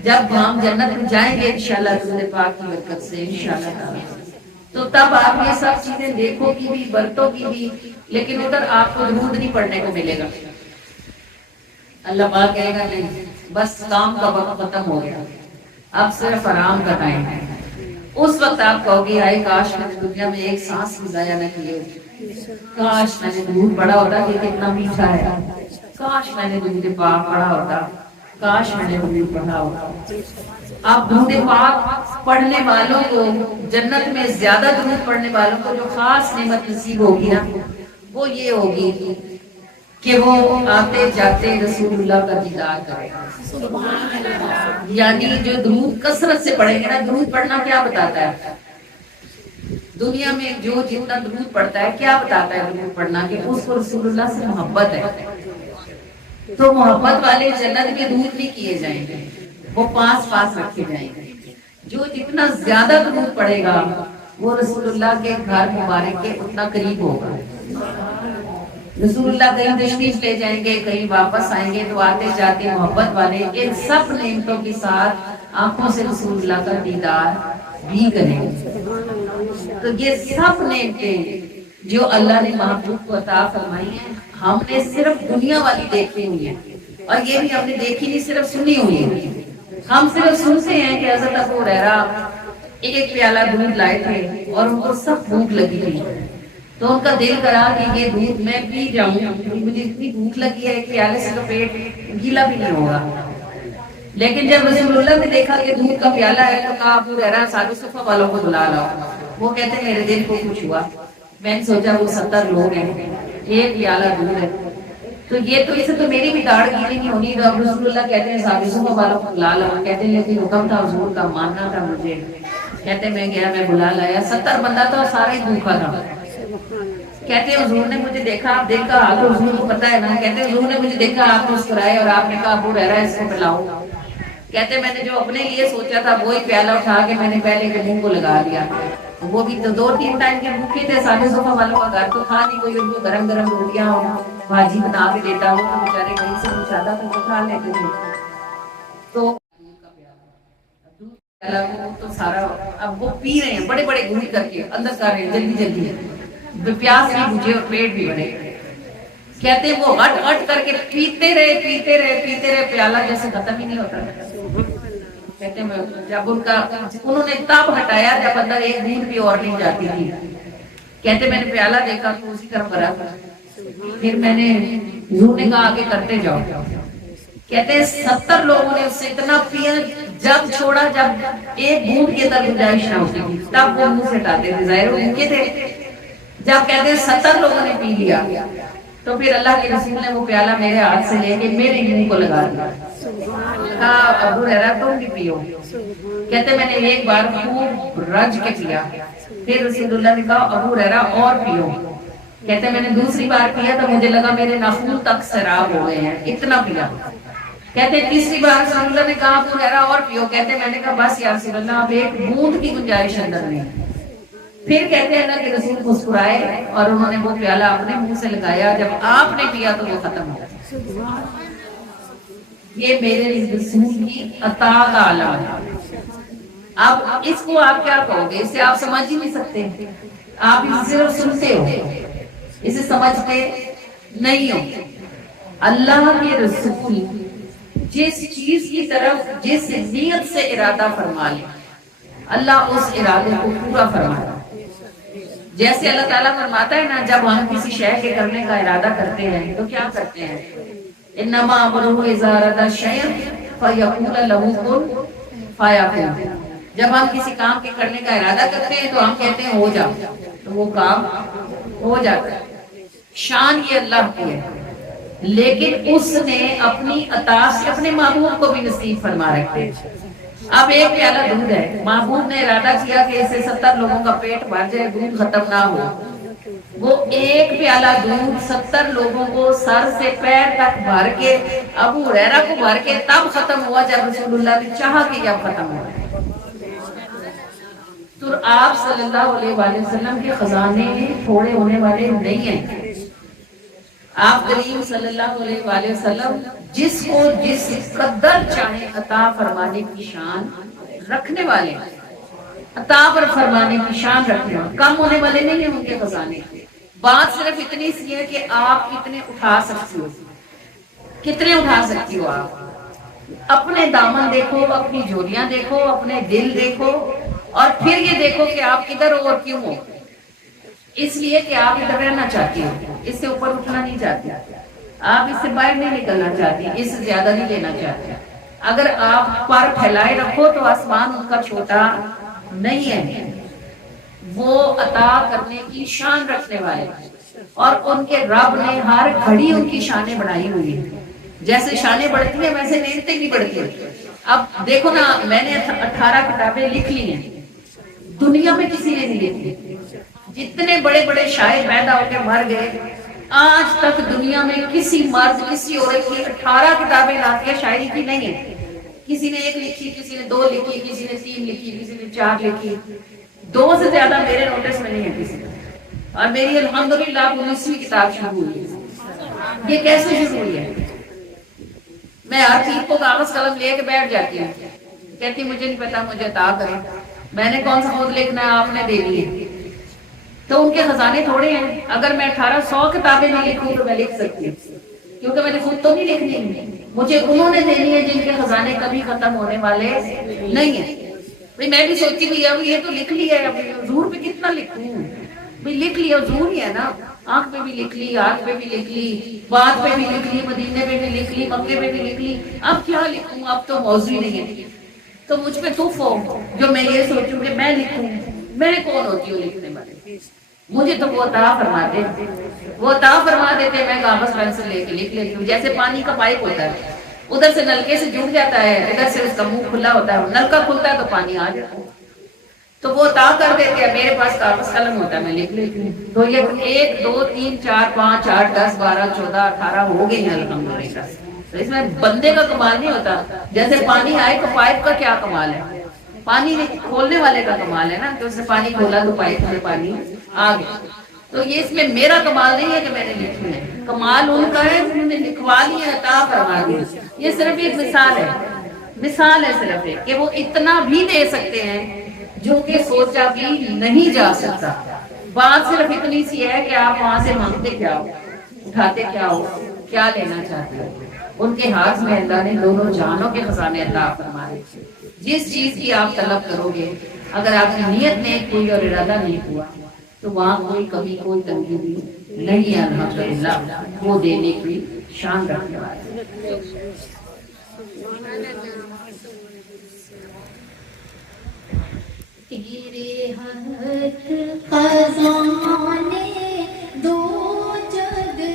جب ہم جنت میں جائیں گے انشاءاللہ درود پاک کی برکت سے انشاءاللہ تعالی، تو تب آپ یہ سب چیزیں دیکھو گی بھی، برتو گی بھی، لیکن ادھر آپ کو درود نہیں پڑھنے کو ملے گا۔ اللہ پاک کہے گا نہیں، بس کام کا وقت ختم ہو گیا، اب صرف آرام کا ٹائم ہے۔ اس وقت آپ کہو گی ہائے کاش میں نے دنیا میں ایک سانس بھی ضائع نہ کی ہوتی، کاش میں نے درود پڑھا ہوتا کہ کتنا میٹھا ہے، کاش میں نے درود پاک پڑھا ہوتا، کاش میں نے درود پڑھا ہوتا۔ آپ درود پاک پڑھنے والوں کو جنت میں زیادہ درود پڑھنے والوں کو جو خاص نعمت نصیب ہوگی نا، وہ یہ ہوگی کہ وہ آتے جاتے رسول اللہ کا دیدار کرے گا۔ یعنی جو درود کثرت سے پڑھیں گے نا، درود پڑھنا کیا بتاتا ہے؟ دنیا میں جو جتنا درود پڑھتا ہے کیا بتاتا ہے درود پڑھنا؟ کہ اس کو رسول اللہ سے محبت ہے، تو محبت والے جنت میں درود نہیں کیے جائیں گے، وہ پاس پاس رکھے جائیں گے۔ جو جتنا زیادہ درود پڑھے گا وہ رسول اللہ کے گھر مبارک کے اتنا قریب ہوگا۔ رسول اللہ کہیں تشریف لے جائیں گے، کہیں واپس آئیں گے تو آتے جاتے محبت والے ان سب نعمتوں کے ساتھ آنکھوں سے رسول اللہ کا دیدار بھی کریں گے۔ تو یہ سب نعمتیں جو اللہ نے محبوب کو عطا فرمائی ہیں، ہم نے صرف دنیا والی دیکھی ہوئی ہیں، اور یہ بھی ہم نے دیکھی نہیں، صرف سنی ہوئی ہے۔ ہم صرف سنتے ہیں کہ حضرت ابو ہریرہ ایک پیالہ دودھ لائے تھے اور ان کو سخت بھوک لگی تھی، تو ان کا دل کرا کہ یہ دودھ میں پی جاؤں، مجھے اتنی بھوک لگی ہے ایک پیالے سے تو پیٹ گیلا بھی نہیں ہوگا۔ لیکن جب رسول اللہ نے دیکھا کہ دودھ کا پیالہ ہے تو کہا ابو ہریرہ صحابہ صفہ والوں کو بلا لاؤ۔ وہ کہتے ہیں میرے دل کو کچھ ہوا، میں نے سوچا وہ 70 لوگ ہیں، ایک پیالہ دودھ ہے، تو یہ تو اسے تو میری بھی داڑھ گیلی نہیں ہونی۔ تو اب رسول اللہ کہتے ہیں صحابہ صفہ والوں کو بلا لاؤ، کہتے ہیں لیکن حکم تھا حضور کا، ماننا تھا مجھے۔ کہتے میں گیا، میں بلا لایا، 70 بندہ تو سارا ہی بھوکا تھا۔ کہتے ہیں حضور نے مجھے دیکھا، آپ دل کا حال حضور کو پتا ہے نا، کہتے ہیں حضور نے مجھے دیکھا، آپ مسکرائے اور آپ نے کہا ابو ہریرہ اس کو پلاؤ۔ کہتے میں نے جو اپنے لیے سوچا تھا وہی پیالہ اٹھا کے میں نے پہلے کے منہ کو لگا دیا۔ وہ بھی تو 2-3 ٹائم کے بھوکے تھے، صحابہ صفہ والوں کا گھر تو تھا نہیں کوئی، ان کو گرم گرم روٹیاں اور بھاجی بنا کے دیتا، وہ تو بیچارے کہیں سے مشاہدہ تو کھا لیتے تھے۔ تو تو سارا اب وہ پی رہے ہیں بڑے بڑے گھونٹ کر کے، اندر کر رہے ہیں جلدی جلدی، پیاس بھی بجھے اور پیٹ بھی بھرے۔ کہتے ہیں وہ ہٹ ہٹ کر کے پیتے رہے، پیالہ جیسے ختم ہی نہیں ہوتا۔ کہتے ہیں جب انہوں نے تب ہٹایا جب اندر ایک گھونٹ بھی اور نہیں جاتی تھی۔ کہتے میں نے پیالہ دیکھا تو اسی طرح بھرا تھا، پھر میں نے حضور نے کہا آگے کرتے جاؤ۔ کہتے ہیں 70 لوگوں نے اس سے اتنا پیا، جب چھوڑا جب ایک گھونٹ کے اندر گنجائش نہ ہوتی تھی تب وہ منہ سے ہٹاتے تھے، ظاہر وہ بھوکے تھے۔ جب کہتے ہیں 70 لوگوں نے پی لیا تو پھر اللہ کے رسول نے وہ پیالہ میرے ہاتھ سے لے کے میرے منہ کو لگا دیا، کہا ابو ہریرہ تم بھی پیو۔ کہتے میں نے ایک بار خوب رج کے پیا، پھر رسول اللہ نے کہا ابو ہریرہ اور پیو۔ کہتے میں نے دوسری بار پیا تو مجھے لگا میرے ناخن تک سیراب ہو گئے ہیں، اتنا پیا۔ کہتے تیسری بار رسول اللہ نے کہا ابو ہریرہ اور پیو۔ کہتے میں نے کہا بس یا رسول اللہ اب ایک بوند کی گنجائش اندر نہیں۔ پھر کہتے ہیں اللہ کے رسول مسکرائے اور انہوں نے وہ پیالہ اپنے منہ سے لگایا، جب آپ نے پیا تو وہ ختم ہو گیا۔ یہ میرے رسول کی عطا کا عالم ہے۔ اب اس کو آپ کیا کہو گے؟ اسے آپ سمجھ ہی نہیں سکتے، آپ اسے صرف سنتے ہو، اسے سمجھتے نہیں ہو۔ اللہ کے رسول جس چیز کی طرف جس نیت سے ارادہ فرما لے، اللہ اس ارادے کو پورا فرماتا ہے۔ جیسے اللہ تعالیٰ فرماتا ہے نا، جب ہم کسی شے کے کرنے کا ارادہ کرتے ہیں تو کیا کرتے ہیں؟ انما امرہ اذا اراد شیئا فیقول لہ کن فیکون۔ جب ہم کسی کام کے کرنے کا ارادہ کرتے ہیں تو ہم کہتے ہیں ہو جا، تو وہ کام ہو جاتا ہے۔ شان یہ اللہ کی ہے، لیکن اس نے اپنی عطا سے اپنے محبوب کو بھی نصیب فرما رکھے۔ اب ایک پیالہ دودھ ہے، محبوب نے ارادہ کیا کہ اسے 70 لوگوں کا پیٹ بھر جائے، دودھ ختم نہ ہو۔ وہ ایک پیالہ دودھ 70 لوگوں کو سر سے پیر تک بھر کے ابو ہریرہ کو بھر کے تب ختم ہوا جب رسول اللہ نے چاہا کہ جب ختم ہوا۔ تو آپ صلی اللہ علیہ وآلہ وسلم کے خزانے تھوڑے ہونے والے نہیں ہیں۔ آپ کریم صلی اللہ علیہ وآلہ وسلم جس کو جس قدر چاہے عطا فرمانے کی شان رکھنے والے ہیں، عطا پر فرمانے کی شان رکھنے والے، کم ہونے والے نہیں ہیں ان کے خزانے۔ بات صرف اتنی سی ہے کہ آپ کتنے اٹھا سکتی ہو، کتنے اٹھا سکتی ہو۔ آپ اپنے دامن دیکھو، اپنی جولیاں دیکھو، اپنے دل دیکھو، اور پھر یہ دیکھو کہ آپ کدھر ہو اور کیوں ہو۔ اس لیے کہ آپ ادھر رہنا چاہتی ہو، اس سے اوپر اٹھنا نہیں چاہتی، آپ اس سے باہر نہیں نکلنا چاہتی، اس سے زیادہ نہیں لینا چاہتی۔ اگر آپ پر پھیلائے رکھو تو آسمان ان کا چھوٹا نہیں ہے۔ وہ عطا کرنے کی شان رکھنے والے، اور ان کے رب نے ہر گھڑی ان کی شانیں بڑھائی ہوئی ہیں۔ جیسے شانیں بڑھتی ہیں ویسے نعمتیں بھی بڑھتی ہیں۔ اب دیکھو نا، میں نے 18 کتابیں لکھ لی ہیں، دنیا میں کسی نے نہیں لکھی۔ جتنے بڑے بڑے شاعر پیدا ہو کے مر گئے، آج تک دنیا میں کسی مرد کسی عورت کی 18 کتابیں نعتیہ شاعری کی نہیں ہے۔ کسی نے 1 لکھی، کسی نے 2 لکھی، کسی نے 3 لکھی، کسی نے 4 لکھی۔ 2 سے زیادہ میرے نوٹس میں نہیں ہے کسی نے، اور میری الحمدللہ 19ویں کتاب شروع ہوئی ہے۔ یہ کیسے شروع ہوئی ہے؟ میں ہر چیز کو کاغذ قلم لے کے بیٹھ جاتی ہوں، کہتی مجھے نہیں پتا، مجھے عطا کریں، میں نے کون سا خود لکھنا ہے، آپ نے دے دی ہے۔ تو ان کے خزانے تھوڑے ہیں، اگر میں 1800 کتابیں نہیں لکھوں تو میں لکھ سکتی ہوں، کیونکہ میں نے خود تو نہیں لکھنی، مجھے انہوں نے دینی ہے جن کے خزانے کبھی ختم ہونے والے نہیں ہیں۔ بھئی میں بھی سوچتی بھی اب یہ تو لکھ لیا ہے، اب حضور پہ کتنا لکھوں، بھئی لکھ لیا، حضور ہی ہے نا، آنکھ پہ بھی لکھ لی، ہاتھ پہ بھی لکھ لی، بات پہ بھی لکھ لی، مدینے پہ بھی لکھ لی، مکے پہ بھی لکھ لی، اب کیا لکھوں، اب تو موضوع نہیں ہے۔ تو مجھ پہ تف ہو جو میں یہ سوچوں کہ میں لکھوں، میں کون ہوتی ہوں لکھنے والی، مجھے تو وہ عطا فرماتے، وہ عطا فرما دیتے، میں کاغذ پینسل لے کے لکھ لیتی ہوں۔ جیسے پانی کا پائپ ہوتا ہے، ادھر سے نلکے سے جڑ جاتا ہے، ادھر سے اس کا منہ کھلا ہوتا ہے، نلکا کھلتا ہے تو پانی آ جاتا ہے، تو وہ عطا کر دیتے ہیں، میرے پاس کاغذ قلم ہوتا ہے، میں لکھ لیتی ہوں۔ تو یہ 1 2 3 4 5 8 10 12 14 18 ہو گئی ہیں الحمدللہ۔ تو اس میں بندے کا کمال نہیں ہوتا، جیسے پانی آئے تو پائپ کا کیا کمال ہے، پانی کھولنے والے کا کمال ہے نا، کہ اس نے پانی کھولا تو پائپ میں پانی آ گیا۔ تو یہ اس میں میرا کمال نہیں ہے کہ میں نے لکھی ہے، کمال ان کا ہے جنہوں نے لکھوا لی ہے، عطا فرما دی۔ یہ صرف ایک مثال ہے، مثال ہے صرف ایک، کہ وہ اتنا بھی دے سکتے ہیں جو کہ سوچا بھی نہیں جا سکتا۔ بات صرف اتنی سی ہے کہ آپ وہاں سے مانگتے کیا ہو، اٹھاتے کیا ہو، کیا لینا چاہتے ہو۔ ان کے ہاتھ میں اللہ نے دونوں جہانوں کے خزانے عطا فرمائے، جس چیز کی آپ طلب کرو گے، اگر آپ کی نیت نیک ہوئی اور ارادہ نیک ہوا تو وہاں کوئی کمی کوئی تنگی بھی نہیں ہے، الحمدللہ وہ دینے کی شان رکھنے والے۔ تیرے ہاتھ خزانے دو جگ دے،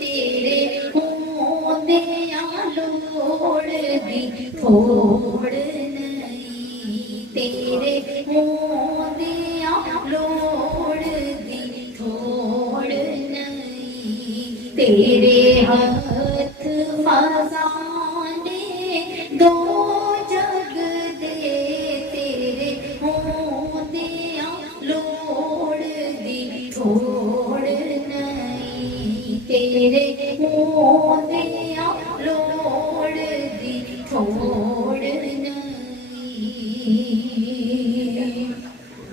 تیرے ہوندیاں لوڑ دی تھوڑ نہیں، تیرے ہوندیاں لوڑ دی تھوڑ نہیں، تیرے ہاتھ خزانے دو جگ دے، تیرے ہوندیاں لوڑ دی تھوڑ نہیں، تیرے ہوندیاں لوڑ دی تھوڑ نہیں،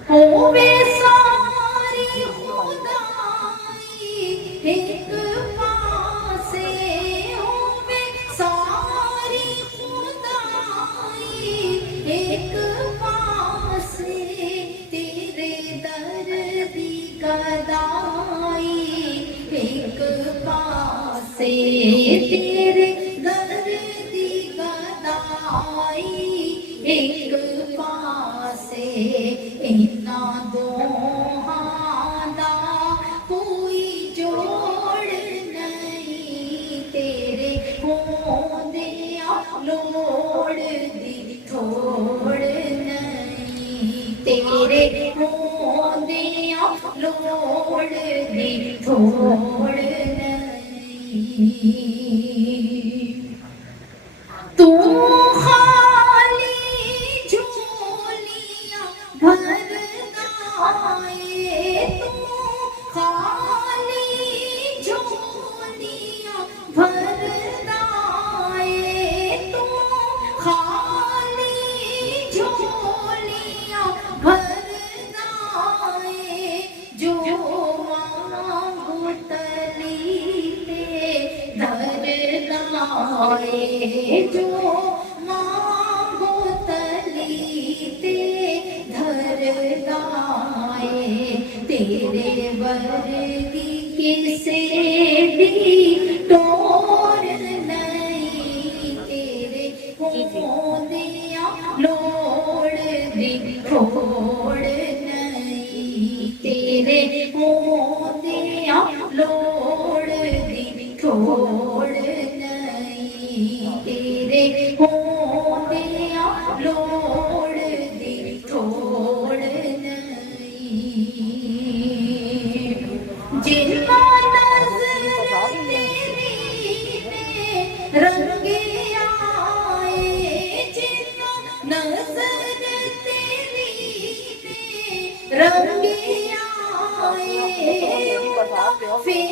ہووے ساری خدائی ایک پاسے، ہووے ساری خدائی ایک پاسے، تیرے در دی گدائی ایک پاسے، تیرے در دی گدائی ایک پاسے، انہاں دوہاں دا کوئی جوڑ نہیں، تیرے ہوندیاں لوڑ دی تھوڑ نہیں، تیرے ہوندیاں لوڑ دی تھوڑ نہیں، تو خالی جھولیاں بھرتا ہے، تو خالی جھولیاں بھرتا ہے، تو خالی جھولیاں بھرتا ہے، جو مانگو تلی تے دھرتا ہے، جو مانگو تلی تے دھرتا ہے، تیرے ورگی کسے بھی ٹور نہیں، تیرے ہوندیاں لوڑ دی تھوڑ نہیں، تیرے ہوندیاں لوڑ دی تھوڑ نہیں، تیرے ہوندیاں لوڑ دی تھوڑ نہیں، جنہ نظر تیری نے رنگیا ہے، جنہ نظر تیری نے رنگیا ہے، پھر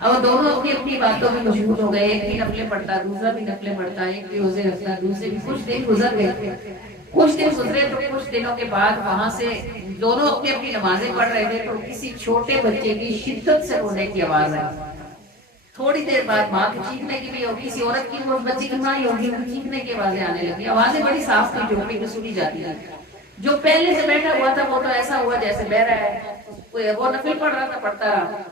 اب وہ دونوں اپنی اپنی باتوں میں مشغول ہو گئے، ایک بھی نفلیں پڑھتا، دوسرا بھی نفلیں پڑھتا، ایک بھی روزے رکھتا، دوسرے بھی۔ کچھ دن گزر گئے، کچھ دن گزرے تو کچھ دنوں کے بعد وہاں سے دونوں اپنی اپنی نمازیں پڑھ رہے تھے تو کسی چھوٹے بچے کی شدت سے رونے کی آواز آئی۔ تھوڑی دیر بعد ماں کے چیخنے کی بھی، اور کسی عورت کی، وہ بچی کی ماں ہی ہوگی، ان کی چیخنے کی آوازیں آنے لگی۔ آوازیں بڑی صاف تھی، جھوپڑی میں سنی جاتی تھی۔ جو پہلے سے بیٹھا ہوا تھا وہ تو ایسا ہوا جیسے بہ رہا ہے، وہ نفل پڑھ رہا تھا، پڑھتا رہا۔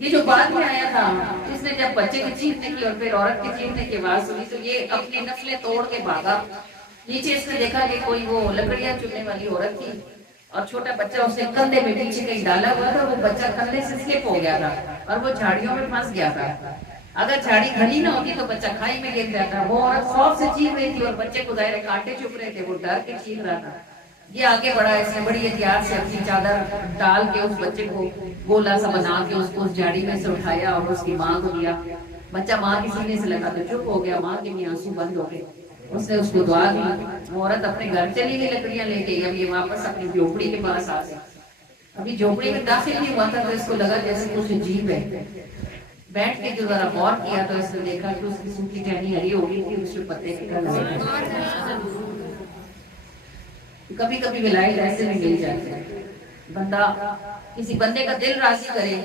یہ جو بعد میں آیا تھا، اس نے جب بچے کی چیخنے کی اور پھر عورت کی چیخنے کی آواز سنی تو یہ اپنی نفلیں توڑ کے بھاگا۔ نیچے اس نے دیکھا کہ کوئی وہ لکڑیاں چننے والی عورت تھی اور چھوٹا بچہ اس نے کندھے میں پیچھے کہیں ڈالا ہوا تھا، وہ بچہ کندھے سے سلپ ہو گیا تھا اور وہ جھاڑیوں میں پھنس گیا تھا۔ اگر جھاڑی گھنی نہ ہوتی تو بچہ کھائی میں گر جاتا۔ وہ عورت خوف سے چیخ رہی تھی اور بچے کو ظاہر کانٹے چپ رہے تھے، وہ ڈر کے چیخ رہا تھا۔ یہ آگے بڑھا، اس نے بڑی احتیاط سے اپنی چادر ڈال کے اس بچے کو گولا سا بنا کے اس کو اس جھاڑی میں سے اٹھایا اور اس کی ماں کو دیا۔ بچہ ماں کے سینے سے لگا تو چپ ہو گیا، ماں کے بھی آنسو بند ہو گئے۔ اس نے اس کو دعا دی، وہ عورت اپنے گھر چلی گئی لکڑیاں لے کے۔ اب یہ واپس اپنی جھوپڑی کے پاس آ گئی۔ ابھی جھوپڑی میں داخل نہیں ہوا تھا تو اس کو لگا جیسے کچھ عجیب ہے۔ بیٹھ کے جو ذرا غور کیا تو اس نے دیکھا کہ اس کی سوکھی ٹہنی ہری ہو گئی تھی، اس میں پتے نکل رہے تھے۔ کبھی کبھی ولایت ایسے بھی مل جاتی ہے، بندہ کسی بندے کا دل راضی کرے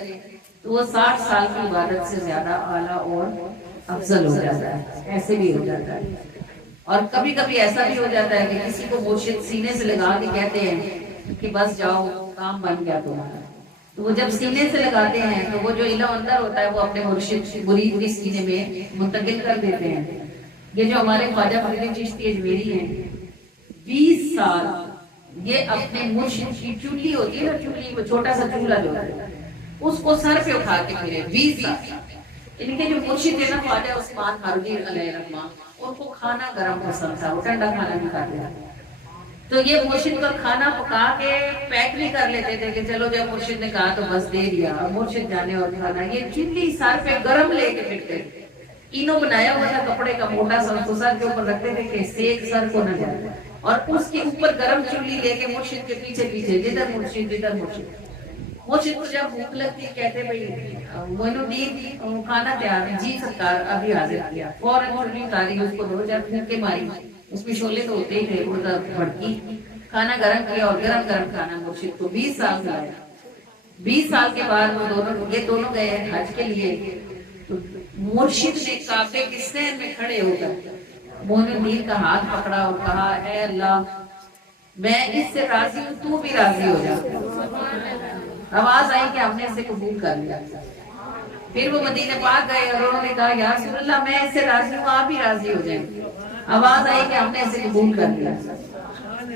تو وہ 60 سال کی عبادت سے زیادہ اعلیٰ اور افضل ہو جاتا ہے، ایسے بھی ہو جاتا ہے۔ اور کبھی کبھی ایسا بھی ہو جاتا ہے کہ کسی کو مرشد سینے سے لگا کے کہتے ہیں کہ بس جاؤ کام بن گیا تمہارا، تو وہ جب سینے سے لگاتے ہیں تو وہ جو علم اندر ہوتا ہے وہ اپنے مرشد مرید کے سینے میں منتقل کر دیتے ہیں۔ یہ جو ہمارے خواجہ فرید الدین چشتی اجمیری ہیں، 20 سال یہ اپنے مرشد کی چولی ہوتی ہے نا، چولی وہ چھوٹا سا چولہا جو ہے اس کو سر پہ اٹھا کے پھرے 20 سال۔ ان کے جو مرشد ہے نا خواجہ عثمان خارجی علیہ الرحمہ، ان کو کھانا گرم پسند تھا، وہ ٹھنڈا کھانا نہیں کھاتے تھے۔ تو یہ مرشد کا کھانا پکا کے پیک بھی کر لیتے تھے کہ چلو جب مرشد نے کہا تو بس دے دیا، مرشد جانے اور کھانا۔ یہ چلی سر پہ گرم لے کے پھرتے تھے، اینوں بنایا ہوا تھا کپڑے کا موٹا سا، اس کو سر کے اوپر رکھتے تھے کہ سیک سر کو نہ جائے، اور اس کے اوپر گرم چلی لے کے مرشد کے پیچھے پیچھے جدھر مرشد جدھر مرشد۔ مرشد کو جب بھوک لگتی کہتے بھائی معین الدین کھانا تیار ہے، جی سرکار ابھی حاضر کیا، فوراً چلی اتاری، اس کو 2-4 پھینکے ماری، اس میں شولے تو ہوتے ہی تھے، وہ بھڑکی، کھانا گرم کیا اور گرم گرم کھانا مرشد کو 20 سال کھلایا۔ 20 سال کے بعد وہ دونوں گئے ہیں حج کے لیے، تو مرشد نے کعبے کے صحن میں کھڑے ہو کر معین الدین کا ہاتھ پکڑا اور کہا اے اللہ میں اس سے راضی ہوں، تو بھی راضی ہو جا۔ آواز آئی کہ ہم نے اسے قبول کر لیا۔ پھر وہ مدینہ پاک گئے اور انہوں نے کہا یا رسول اللہ میں اس سے راضی ہوں، آپ بھی راضی ہو جائیں۔ آواز آئی کہ ہم نے اسے قبول کر لیا۔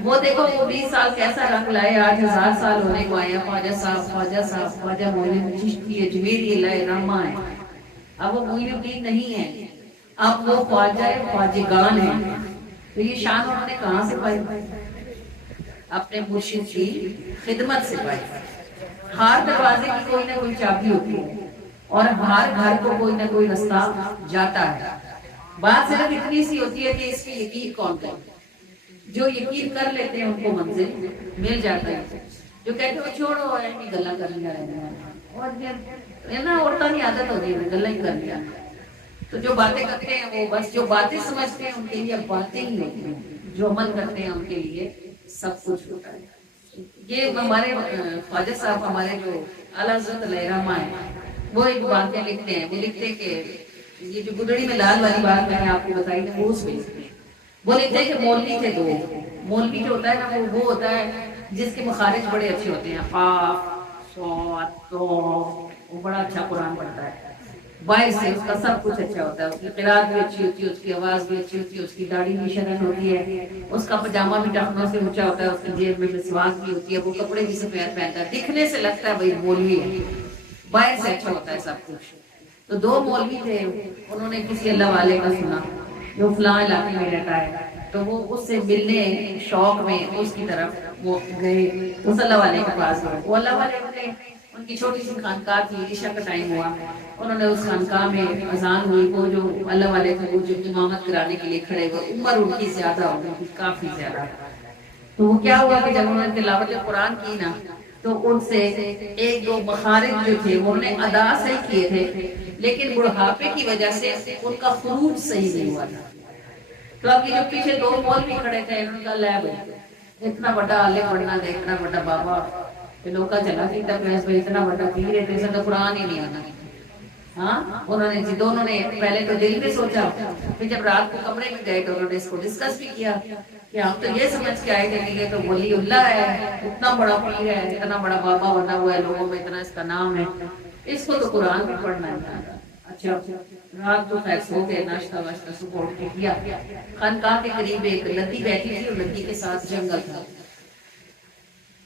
وہ دیکھو وہ 20 سال کیسا رنگ لائے، آج 1000 سال ہونے کو آیا۔ خواجہ صاحب خواجہ معین الدین چشتی اجمیری علیہ الرحمہ ہے۔ اب وہ معین الدین نہیں ہے، اب وہ خواجگان ہیں۔ تو یہ شان انہوں نے کہاں سے پائی؟ اپنے مرشد کی خدمت سے پائی۔ ہر دروازے کی کوئی نہ کوئی چابی ہوتی ہے اور ہر گھر کو کوئی نہ کوئی رستہ جاتا ہے۔ بات صرف اتنی سی ہوتی ہے کہ اس کی یقین کون کرے۔ جو یقین کر لیتے ہیں ان کو منزل مل جاتا ہے۔ جو کہتے ہیں چھوڑو ایسی گلا کر لیا اور نا عورتوں کی عادت ہوتی ہے گلا ہی کر لیا، تو جو باتیں کرتے ہیں وہ بس جو باتیں سمجھتے ہیں ان کے لیے باتیں ہی ہوتی ہیں، جو عمل کرتے ہیں ان کے لیے سب کچھ ہوتا ہے۔ یہ ہمارے خواجہ صاحب ہمارے جو اعلیٰ حضرت علیہ الرحمہ ہیں، وہ ایک واقعہ لکھتے ہیں۔ وہ لکھتے ہیں کہ یہ جو گدڑی میں لال والی بات میں نے آپ کو بتائی تھی اس میں وہ لکھتے ہیں کہ مولوی تھے دو۔ مولوی جو ہوتا ہے نا وہ ہوتا ہے جس کے مخارج بڑے اچھے ہوتے ہیں، قاف صاد طا، وہ بڑا اچھا قرآن پڑھتا ہے، باہر سے اس کا سب کچھ اچھا ہوتا ہے، اس کی قرات بھی اچھی ہوتی ہے، اس کی آواز بھی اچھی ہوتی ہے، اس کی داڑھی بھی شرن ہوتی ہے، اس کا پاجامہ بھی ٹخنوں سے اونچا ہوتا ہے، اس کی جیب میں مسواک بھی ہوتی ہے، وہ کپڑے بھی سفید پہنتا ہے، دکھنے سے لگتا ہے بھائی مولوی ہے، باہر سے اچھا ہوتا ہے سب کچھ۔ تو دو مولوی تھے، انہوں نے کسی اللہ والے کا سنا جو فلاں علاقے میں رہتا ہے، تو وہ اس سے ملنے شوق میں اس کی طرف وہ گئے، اس اللہ والے کے پاس گئے۔ وہ اللہ والے ہوتے ان کی چھوٹی سی خانقاہ تھی، عشاء کا ٹائم ہوا، انہوں نے اس خانقاہ میں اذان ہوئی، وہ جو اللہ والے تھے وہ جو امامت کرانے کے لیے کھڑے ہوئے، عمر ان کی زیادہ ہو گئی تھی، کافی زیادہ۔ تو وہ کیا ہوا کہ جب انہوں نے تلاوت قرآن کی نا تو ان سے ایک دو مخارج جو تھے وہ انہوں نے ادا صحیح کیے تھے، لیکن بڑھاپے کی وجہ سے ان کا خروج صحیح نہیں ہوا تھا۔ تو اب یہ جو پیچھے دو مولوی کھڑے تھے ان کا لیب اتنا بڑا عالم پڑھنا دے، اتنا بڑا بابا، لوگ کا چلا سیتا پیس بھائی اتنا بڑا پی رہے تھے، تو قرآن ہی نہیں آنا۔ ہاں انہوں نے دونوں نے پہلے تو دل میں سوچا، پھر جب رات کو کمرے میں گئے تو انہوں نے اس کو ڈسکس بھی کیا کہ ہم تو یہ سمجھ کے آئے تھے کہ یہ تو ولی اللہ ہے، اتنا بڑا پیر ہے، اتنا بڑا بابا بنا ہوا ہے، لوگوں میں اتنا اس کا نام ہے، اس کو تو قرآن بھی پڑھنا ہے۔ اچھا رات کو خیر سو گئے، ناشتہ واشتہ صبح اٹھ کے کیا۔ خانقاہ کے قریب ایک ندی بیٹھی تھی اور ندی کے ساتھ جنگل تھا۔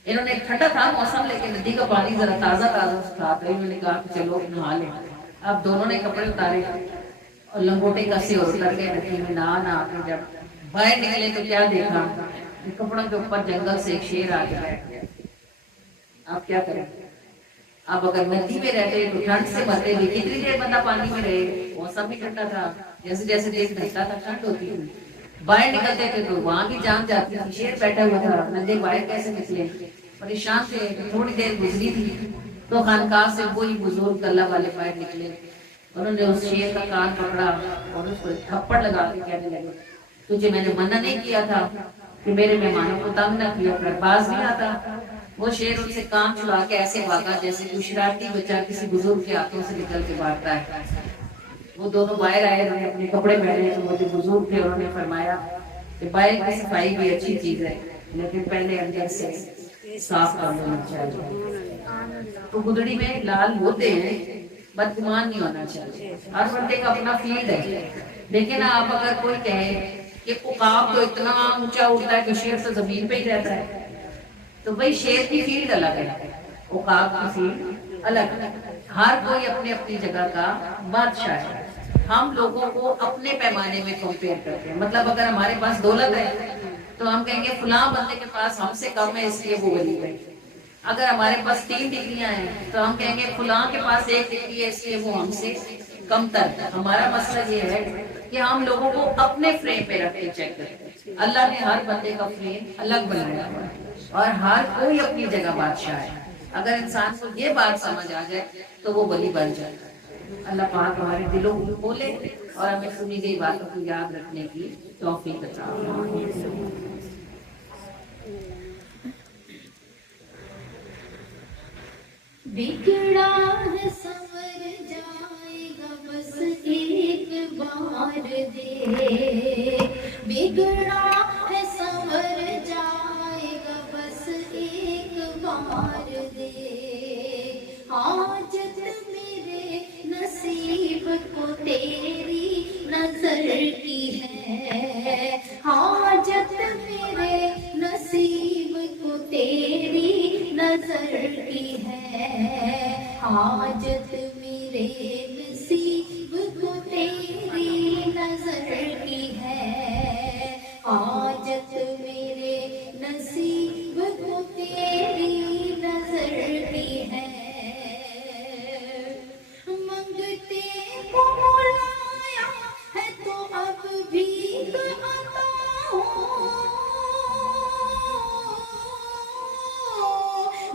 انہوں نے ٹھنڈا تھا موسم لیکن ندی کا پانی ذرا تازہ تھا، تو انہوں نے کہا کہ چلو نہا لیں۔ اب دونوں نے کپڑے اتارے اور لنگوٹے کسے اور اتر گئے ندی میں نہا کے جب باہر نکلے تو کیا دیکھا، کپڑوں کے اوپر جنگل سے ایک شیر آ کے بیٹھ گیا۔ آپ کیا کریں؟ اب اگر ندی میں رہتے تو ٹھنڈ سے مرتے بھی، کتنی دیر بندہ پانی میں رہے، موسم بھی ٹھنڈا تھا، جیسے جیسے دیش ڈھلتا تھا ٹھنڈ ہوتی تھی، باہر نکلتے تھے تو وہاں بھی جان جاتی تھی۔ شیر بیٹھا ہوا تھا، ندے باہر کیسے نکلے، پریشان تھے۔ تھوڑی دیر گزری تھی تو خانقاہ سے وہی بزرگ اللہ والے باہر نکلے، انہوں نے اس شیر کا کان پکڑا اور اس کو تھپڑ لگا کے کہنے لگے، تجھے میں نے منع نہیں کیا تھا کہ میرے مہمانوں کو تنگ نہ کیا کر، باز نہیں آتا۔ وہ شیر ان سے کان چھڑا کے ایسے بھاگا جیسے کوئی شرارتی بچہ کسی بزرگ کے ہاتھوں سے نکل کے بھاگتا ہے۔ وہ دونوں باہر آئے، انہوں نے اپنے کپڑے پہنے، تو وہ جو بزرگ تھے انہوں نے فرمایا کہ باہر کی صفائی بھی اچھی چیز ہے لیکن پہلے اندر سے صاف کر لینا چاہیے۔ تو گدڑی میں لال ہوتے ہیں، بدگمان نہیں ہونا چاہیے، ہر بندے کا اپنا فیلڈ ہے، لیکن آپ اگر کوئی کہے کہ عقاب تو اتنا اونچا اٹھتا ہے کہ شیر تو زمین پہ ہی رہتا ہے، تو بھائی شیر کی فیلڈ الگ ہے، عقاب کی فیلڈ الگ ہے، ہر کوئی اپنی اپنی جگہ کا بادشاہ ہے۔ ہم لوگوں کو اپنے پیمانے میں کمپیئر کرتے ہیں، مطلب اگر ہمارے پاس دولت ہے تو ہم کہیں گے فلاں بندے کے پاس ہم سے کم ہے اس لیے وہ ولی ہے۔ اگر ہمارے پاس 3 ڈگریاں ہیں تو ہم کہیں گے فلاں کے پاس 1 ڈگری ہے اس لیے وہ ہم سے کم تر ہے۔ ہمارا مسئلہ یہ ہے کہ ہم لوگوں کو اپنے فریم پہ رکھ کے چیک کرتے ہیں۔ اللہ نے ہر بندے کا فریم الگ بنایا ہوا ہے اور ہر کوئی اپنی جگہ بادشاہ ہے۔ اگر انسان کو یہ بات سمجھ آ جائے تو وہ ولی بن جائے۔ اللہ پاک ہمارے دلوں کو کھولے اور ہمیں سنی گئی باتوں کو یاد رکھنے کی توفیق عطا فرمائے۔ بگڑا ہے سنور جائے گا بس ایک بار دے، بگڑا ہے سنور جائے گا بس ایک بار دے، حاجت میرے نصیب کو تیری نظر کی ہے، حاجت میرے نصیب کو تیری نظر کی ہے، حاجت میرے نصیب کو تیری نظر کی ہے، حاجت میرے نصیب کو تیری نظر کی ہے، منگتے کو بلایا ہے تو اب بھی عطا ہو،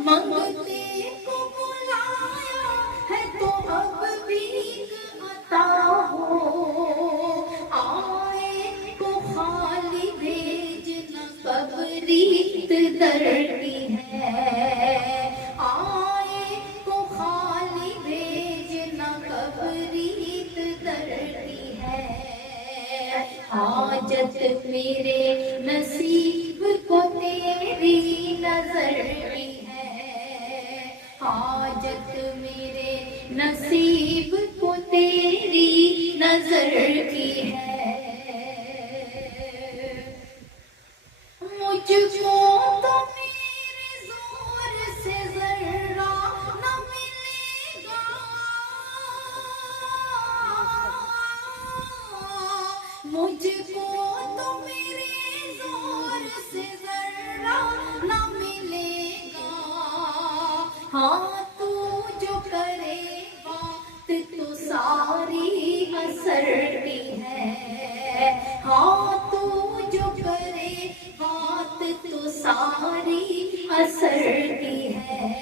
منگتے کو بلایا ہے تو اب بھی عطا ہو، آئے کو خالی بھیجنا قبریت درتی ہے، آئے کو خالی بھیجنا قبریت درتی ہے، حاجت میرے نصیب کو تیری نظر کی ہے، حاجت میرے نصیب کو تیری نظر کی ہے، مجھ کو تو میرے زور سے ذرہ نہ ملے گا، مجھ کو تو میرے زور سے ذرہ نہ ملے گا، ہاں تو جو کرے بات تو ساری اثر کی ہے، ہاں تو جو کرے بات تو ساری اثر کی ہے،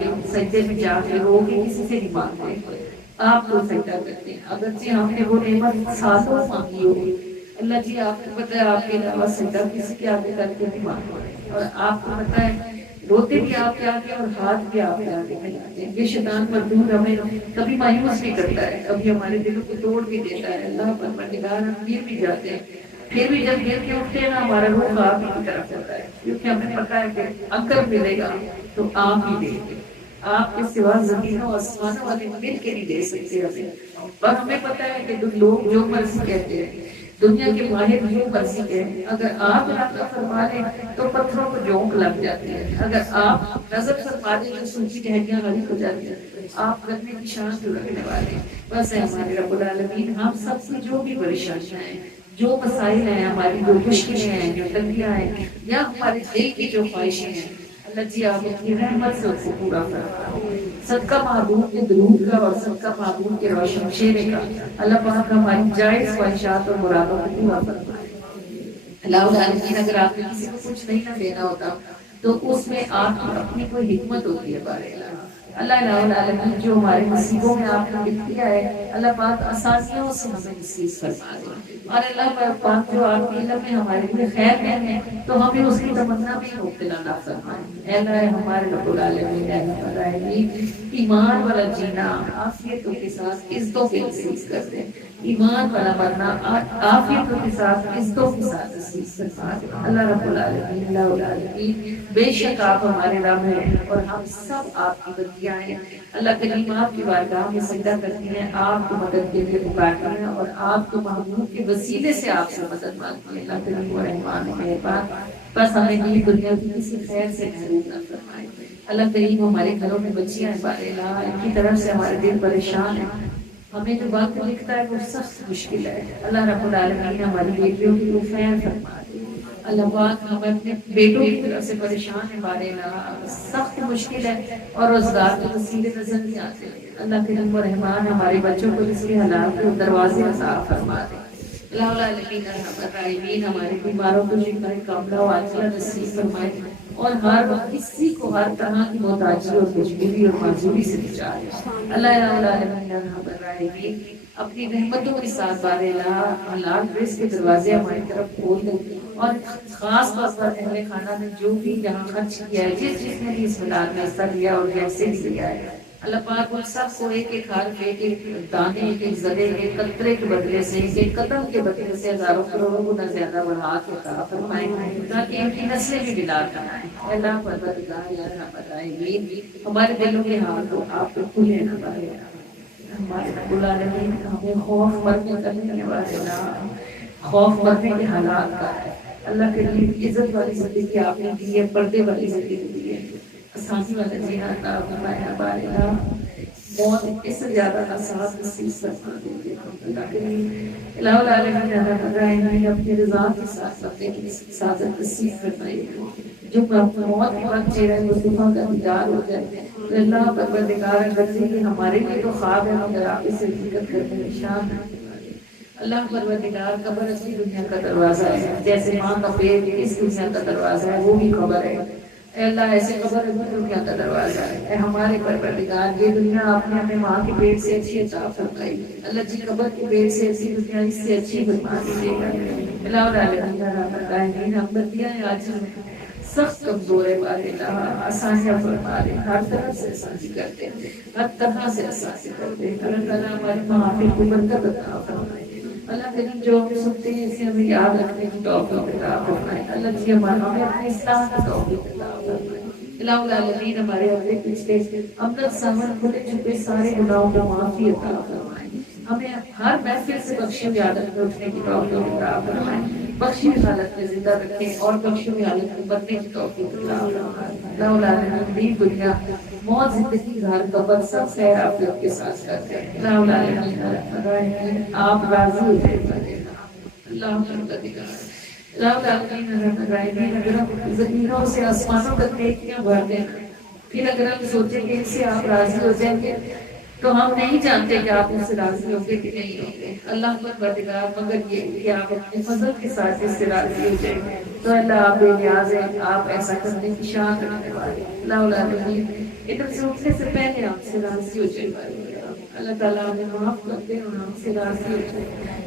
کے سجدے میں جا کے رو کے کسی سے نہیں مانگتے، آپ کو سجدہ کرتے ہیں، اگرچہ ہم نے وہ نعمت ساتوں مانگی ہو، اللہ جی آپ کو پتہ ہے آپ کے علاوہ سجدہ کسی کے آگے کر کے نہیں مانگتے، اور آپ کو پتہ ہے روتے بھی آپ کے آگے اور ہاتھ بھی آپ کے آگے پھیلاتے ہیں۔ یہ شیطان مردود ہمیں کبھی مایوس بھی کرتا ہے، کبھی ہمارے دلوں کو توڑ بھی دیتا ہے، اللہ پروردگار ہم گر بھی جاتے ہیں، پھر بھی جب گر کے اٹھتے ہیں نا ہمارا روح آپ ہی کی طرف ہوتا ہے، کیونکہ ہمیں پتہ ہے کہ اگر ملے گا تو آپ ہی دیں گے، آپ کے سوا زمینوں آسمانوں والے مل کے نہیں دے سکتے ہمیں، اور ہمیں پتہ ہے کہ لوگ جو مرضی کہتے ہیں، دنیا کے ماہر جو مرضی کہیں، اگر آپ ارادہ فرما لیں تو پتھروں کو جھونک لگ جاتی ہے، اگر آپ نظر فرما دیں تو سوکھی ٹہنیاں غالب ہو جاتی ہیں، آپ کرنے کی شان جو رکھنے والے ہیں۔ بس ہے ہمارے رب العالمین، ہم سب سے جو بھی پریشانیاں ہیں، جو مسائل ہیں، ہماری جو مشکلیں ہیں، جو تنگیاں ہیں، یا ہمارے دل کی جو خواہشیں ہیں، اللہ جی آپ اپنی رحمت سے اس کو پورا فرمائیں۔ صدقہ محبوب کے درود کا اور صدقہ محبوب کے روشن چہرے کا اللہ پاک ہماری جائز خواہشات اور مرادوں کو پورا فرمائے۔ اللہ العالمین اگر آپ نے کسی کو کچھ نہیں نہ دینا ہوتا تو اس میں آپ کی اپنی کوئی حکمت ہوتی ہے بارے اللہ العالمین جو ہمارے نصیبوں میں آپ نے لکھ دیا ہے، اللہ پاک آسانیوں سے ہمیں نصیب فرما دے، اور اللہ پاک جو آپ کے علم میں ہمارے لیے خیر ہے تو ہمیں اس کی تمنا میں مبتلا نہ فرمائے۔ اے اللہ ہمارے رب العالمین، اے رب العالمین ایمان والا جینا عافیتوں کے ساتھ عزتوں کے نصیب کر دے، ایمان والا مرنا عافیتوں کے ساتھ عزتوں کے ساتھ نصیب فرما دے۔ اللہ رب العالمین، اللہ العالمین بے شک آپ ہمارے رب ہیں اور ہم سب آپ کی بندیاں ہیں۔ اللہ کریم آپ کی بارگاہ میں سجدہ کرتی ہیں، آپ کو مدد کے لیے پکارتی ہیں، اور آپ کو محبوب کے وسیلے سے آپ سے مدد مانگتی ہیں۔ اللہ کریم و رحمان و مہربان، بس ہمیں یہ دنیا کی کسی خیر سے محروم نہ فرمائے۔ اللہ کریم ہمارے گھروں میں بچیاں ہیں بارے اللہ، ان کی طرف سے ہمارے دل پریشان ہیں، ہمیں جو وقت لکھتا ہے وہ سخت مشکل ہے، اللہ رب العالمین ہماری بیٹیوں کی وہ خیر فرما دے۔ اللہ پاک ہم اپنے بیٹوں کی طرف سے پریشان ہیں بارے اللہ، سخت مشکل ہے اور روزگار کے وسیلے نظر نہیں آتے، اللہ کریم و رحمان ہمارے بچوں کو اس کے حالات کے دروازے عطا فرما دے۔ اللہ العالمین ارحم الراحمین ہمارے بیماروں کو شفا کاملہ و عاجلہ نصیب فرمائے، اور ہر وقت کسی کو ہر طرح کی محتاجی اور مجبوری اور معذوری سے بچائے۔ اللہ العالمین ارحم الراحمین اپنی رحمتوں کے ساتھ بارے اللہ حلال رزق کے دروازے ہماری طرف کھول دیں، اور خاص طور پر اہل خانہ نے جو بھی یہاں خرچ کیا ہے، جس نے بھی اس مدار میں حصہ لیا اور جیسے بھی لیا ہے، اللہ پاک ان سب کو ایک ایک حرف، ایک ایک دانے، ایک ایک ذرے، ایک قطرے کے بدلے سے، ایک ایک قدم کے بدلے سے ہزاروں کروڑوں گنا زیادہ بڑھا کے عطا فرمائے، تاکہ ان کی نسلیں بھی بلال بنائیں۔ اے اللہ پروردگار یا رب العالمین ہمارے دلوں کے حال کو آپ کو کھلے نہ پائے، ہمارے رب العالمین ہمیں خوف مرنے کرنے والا، خوف مرنے کے حالات کا ہے، اللہ کے لیے عزت والی زندگی آپ نے دی ہے، پردے والی زندگی دی ہے، آسانی والا جینا عطا فرمایا بارے اللہ، موت اس سے زیادہ آسان نصیب فرما دیجیے اللہ کے لیے۔ الہ العالمین رحمت الرحیم اپنی رضا کے ساتھ اپنے کی سعادت نصیب فرمائیے، جو موت کے وقت چہرہ مصطفیٰ کا دیدار ہو جائے، اللہ پروردگار اگر یہ ہمارے لیے تو خواب ہے مگر آپ اسے حقیقت کرنے میں شان ہے۔ اللہ پروردگار قبر اسی دنیا کا دروازہ ہے، جیسے ماں کا پیٹ اس دنیا کا دروازہ ہے، وہ بھی قبر ہے۔ اے اللہ ایسے قبر اسی دنیا کا دروازہ ہے، اے ہمارے پروردگار یہ دنیا آپ نے ہمیں ماں کے پیٹ سے اچھی عطا فرمائی، اللہ جی قبر کے پیٹ سے ایسی دنیا اس سے اچھی فرما دیجیے گا۔ الہ العالمین رحمت الرحیم ہم بندیاں ہیں آج سخت کمزور ہے بارے اللہ، آسانیاں فرما دے، ہر طرح سے آسانی کر دے، ہر طرح سے آسانی کر دے، اللہ تعالیٰ ہماری محافل کو برکت عطا فرمائے۔ اللہ کریم جو ہم سنتے ہیں اسے ہمیں یاد رکھنے کی توفیق عطا فرمائے، اللہ جی ہمیں اپنی اصلاح کی توفیق عطا فرمائے۔ الہ العالمین ہمارے اپنے پچھلے امدد سامن کھلے چھپے سارے گناہوں کو معافی عطا فرمائے، ہمیں ہر محفل سے بخشی ہوئی حالت میں اٹھنے کی توفیق عطا فرمائے، بخشی ہوئی حالت میں زندہ رکھیں اور بخشی ہوئی حالت میں مرنے کی توفیق عطا فرمائے۔ الہ العالمین دین دنیا موت زندگی گھر قبر سب خیر عافیت کے ساتھ کرتے ہیں۔ الہ العالمین آپ راضی ہو جائے اللہ پروردگار، الہ العالمین اگر ہم زمینوں سے آسمانوں تک نیکیاں بھر دیں، پھر اگر ہم سوچیں کہ اس سے آپ راضی ہو جائیں گے تو ہم نہیں جانتے کہ آپ اس سے راضی ہوں گے کہ نہیں ہوں گے۔ اللہ پروردگار مگر یہ کہ آپ اپنے فضل کے ساتھ اس سے راضی ہو جائیں گے، تو اللہ آپ بے نیاز ہیں، آپ ایسا کرنے کی شان رکھنے والے ہیں۔ اللہ العالمین ادھر سے اٹھنے سے پہلے آپ سے راضی ہو جائے، اللہ تعالیٰ ہمیں معاف کر دے اور ہم سے راضی ہو جائے۔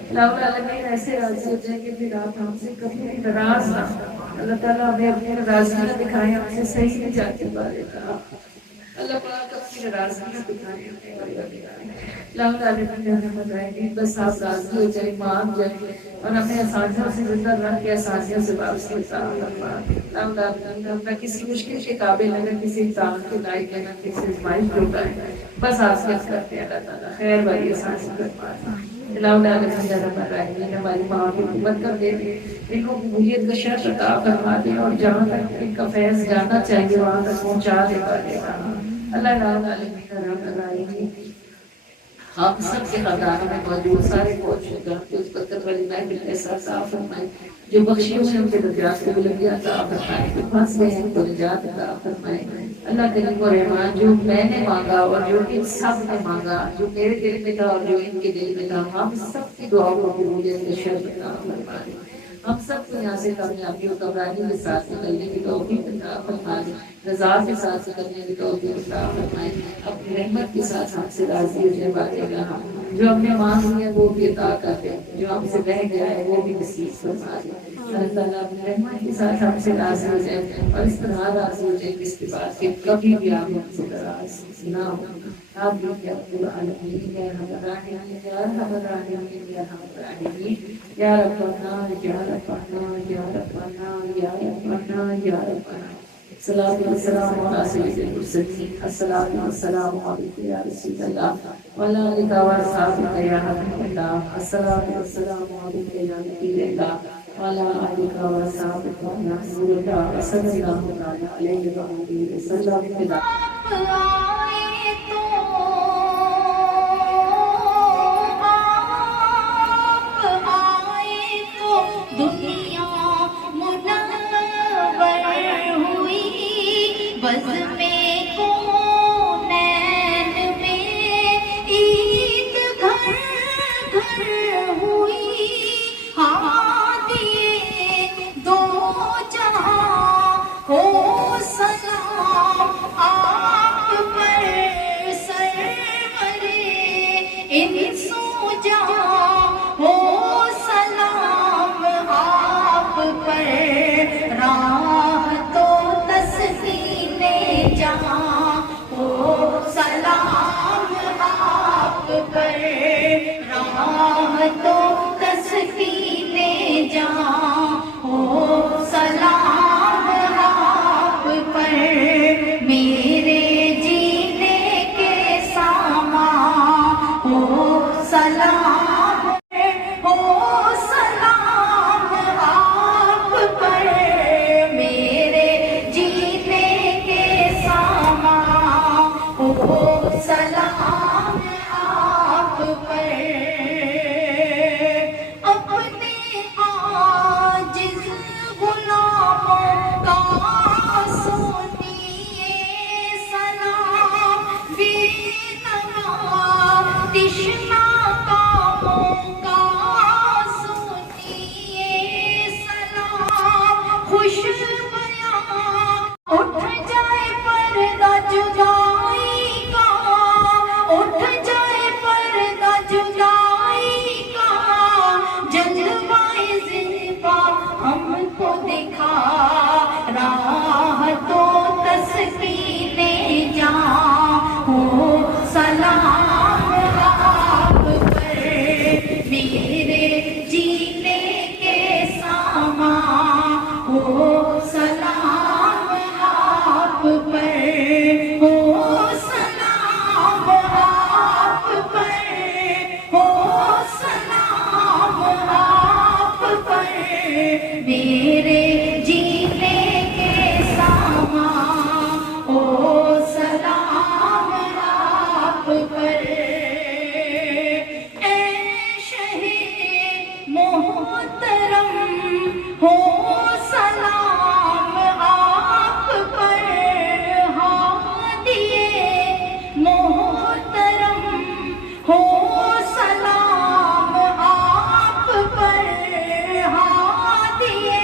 اللہ العالمین ایسے راضی ہو جائیں کہ پھر آپ ہم سے کبھی بھی ناراض نہ ہوں۔ اللہ تعالیٰ ہمیں اپنی ناراضگیاں دکھائیں، ہم سے صحیح نہیں جاتے بارے کا۔ اللہ پاک اپنی ناراضگیاں دکھائیں ہمیں بارے کا۔ اللہ العالمین ہمیں بتائیں کہ بس آپ راضی ہو جائیں، مان جائیں اور اپنے اساتذہ سے زندہ رکھ کے اساتذہ سے واپسی عطا فرمائیں۔ اللہ العالمین ہم نہ کسی مشکل کے قابل ہیں، نہ کسی امتحان کے لائق ہیں، نہ کسی آزمائش کے لائق ہیں، بس آسیت کرتے ہیں۔ اللہ تعالیٰ خیر والی آسانی فرمائے۔ اللہ العالمین رب العالمین ہماری ماں کی قوت کر دے، ان کو قبولیت کا شرط عطا فرما دے اور جہاں تک ان کا فیض جانا چاہیے وہاں تک پہنچا دے پائے گا۔ اللہ العالمین رب العالمین آپ سب کے خاندانوں میں موجود سارے پہنچے گا کہ اس برکت والی محفل کے ساتھ عطا فرمائے، جو بخشی ہوئے ان کے درجات کو بلندیاں عطا فرمائے، جو پھنس گئے ہیں ان کو نجات عطا فرمائے۔ اللہ کریم و رحمان جو میں نے مانگا اور جو ان سب نے مانگا، جو میرے دل میں تھا اور جو ان کے دل میں تھا، ہم سب کی دعاؤں کو قبولیت کا شرط عطا فرمائے۔ ہم سب کو یہاں سے کامیابی و کامرانی کے ساتھ نکلنے کی توفیق عطا فرمائے، رضا کے ساتھ نکلنے کی توفیق عطا فرمائے، اپنی رحمت کے ساتھ ہم سے راضی ہو جائے بارگاہ۔ جو ہم نے مانگ لیا وہ بھی عطا کر دے، جو ہم سے رہ گیا ہے وہ بھی نصیب فرما دے۔ اللہ تعالیٰ اپنی رحمت کے ساتھ ہم سے راضی ہو جائے اور اس طرح راضی ہو جائے کہ اس کے بعد کہ کبھی بھی آپ ہم سے ناراض نہ ہو۔ آپ بھی کیا العالمین یا ارحم الراحمین یا ارحم الراحمین یا ارحم الراحمین یا ربنا یا ربنا یا ربنا یا ربنا یا ربنا۔ الصلاۃ والسلام علی سید المرسلین، الصلاۃ والسلام علیک یا رسول اللہ وعلی آلک و اصحابک یا حبیب اللہ، الصلاۃ والسلام علیک یا نبی اللہ وعلی آلک و اصحابک یا رسول اللہ صلی اللہ علیہ وآلہ وسلم۔ آئے تو آپ آئے تو دنیا منور ہوئی، بزم کونین میں عید گھر گھر ہوئی، ہادیے دو جہاں ہو سلام آپ پر، سرورے انس و جاں ہو سلام آپ پر، راہ تو تسکین جہاں ہو سلام آپ پر، راہ تو تسکین جہاں ہو سلام آپ پر، میرے جینے کے سامان ہو سلام ہو سلام آپ پر، میرے جینے کے سامان ہو سلام آپ پر، اپنے عاجز غلاموں کا سنیے سلام، بے نوا تشنا کاموں کا سنیے سلام، خوش بیان اٹھ جائے پردہ جدائی کا، اٹھ جائے پردہ جدائی کا، جلوائے زیبا ہم کو دکھا، راہ تو تسکین جاں ہو سلام آپ پر، میرے جینے کے سامان ہو سلام آپ پر، ہو سلام آپ پر، ہو سلام آپ پر، میرے جینے کے سامان ہو سلام آپ پر، اے شہ محترم ہو سلام آپ پر، ہادیے محترم ہو سلام آپ پر، ہادیے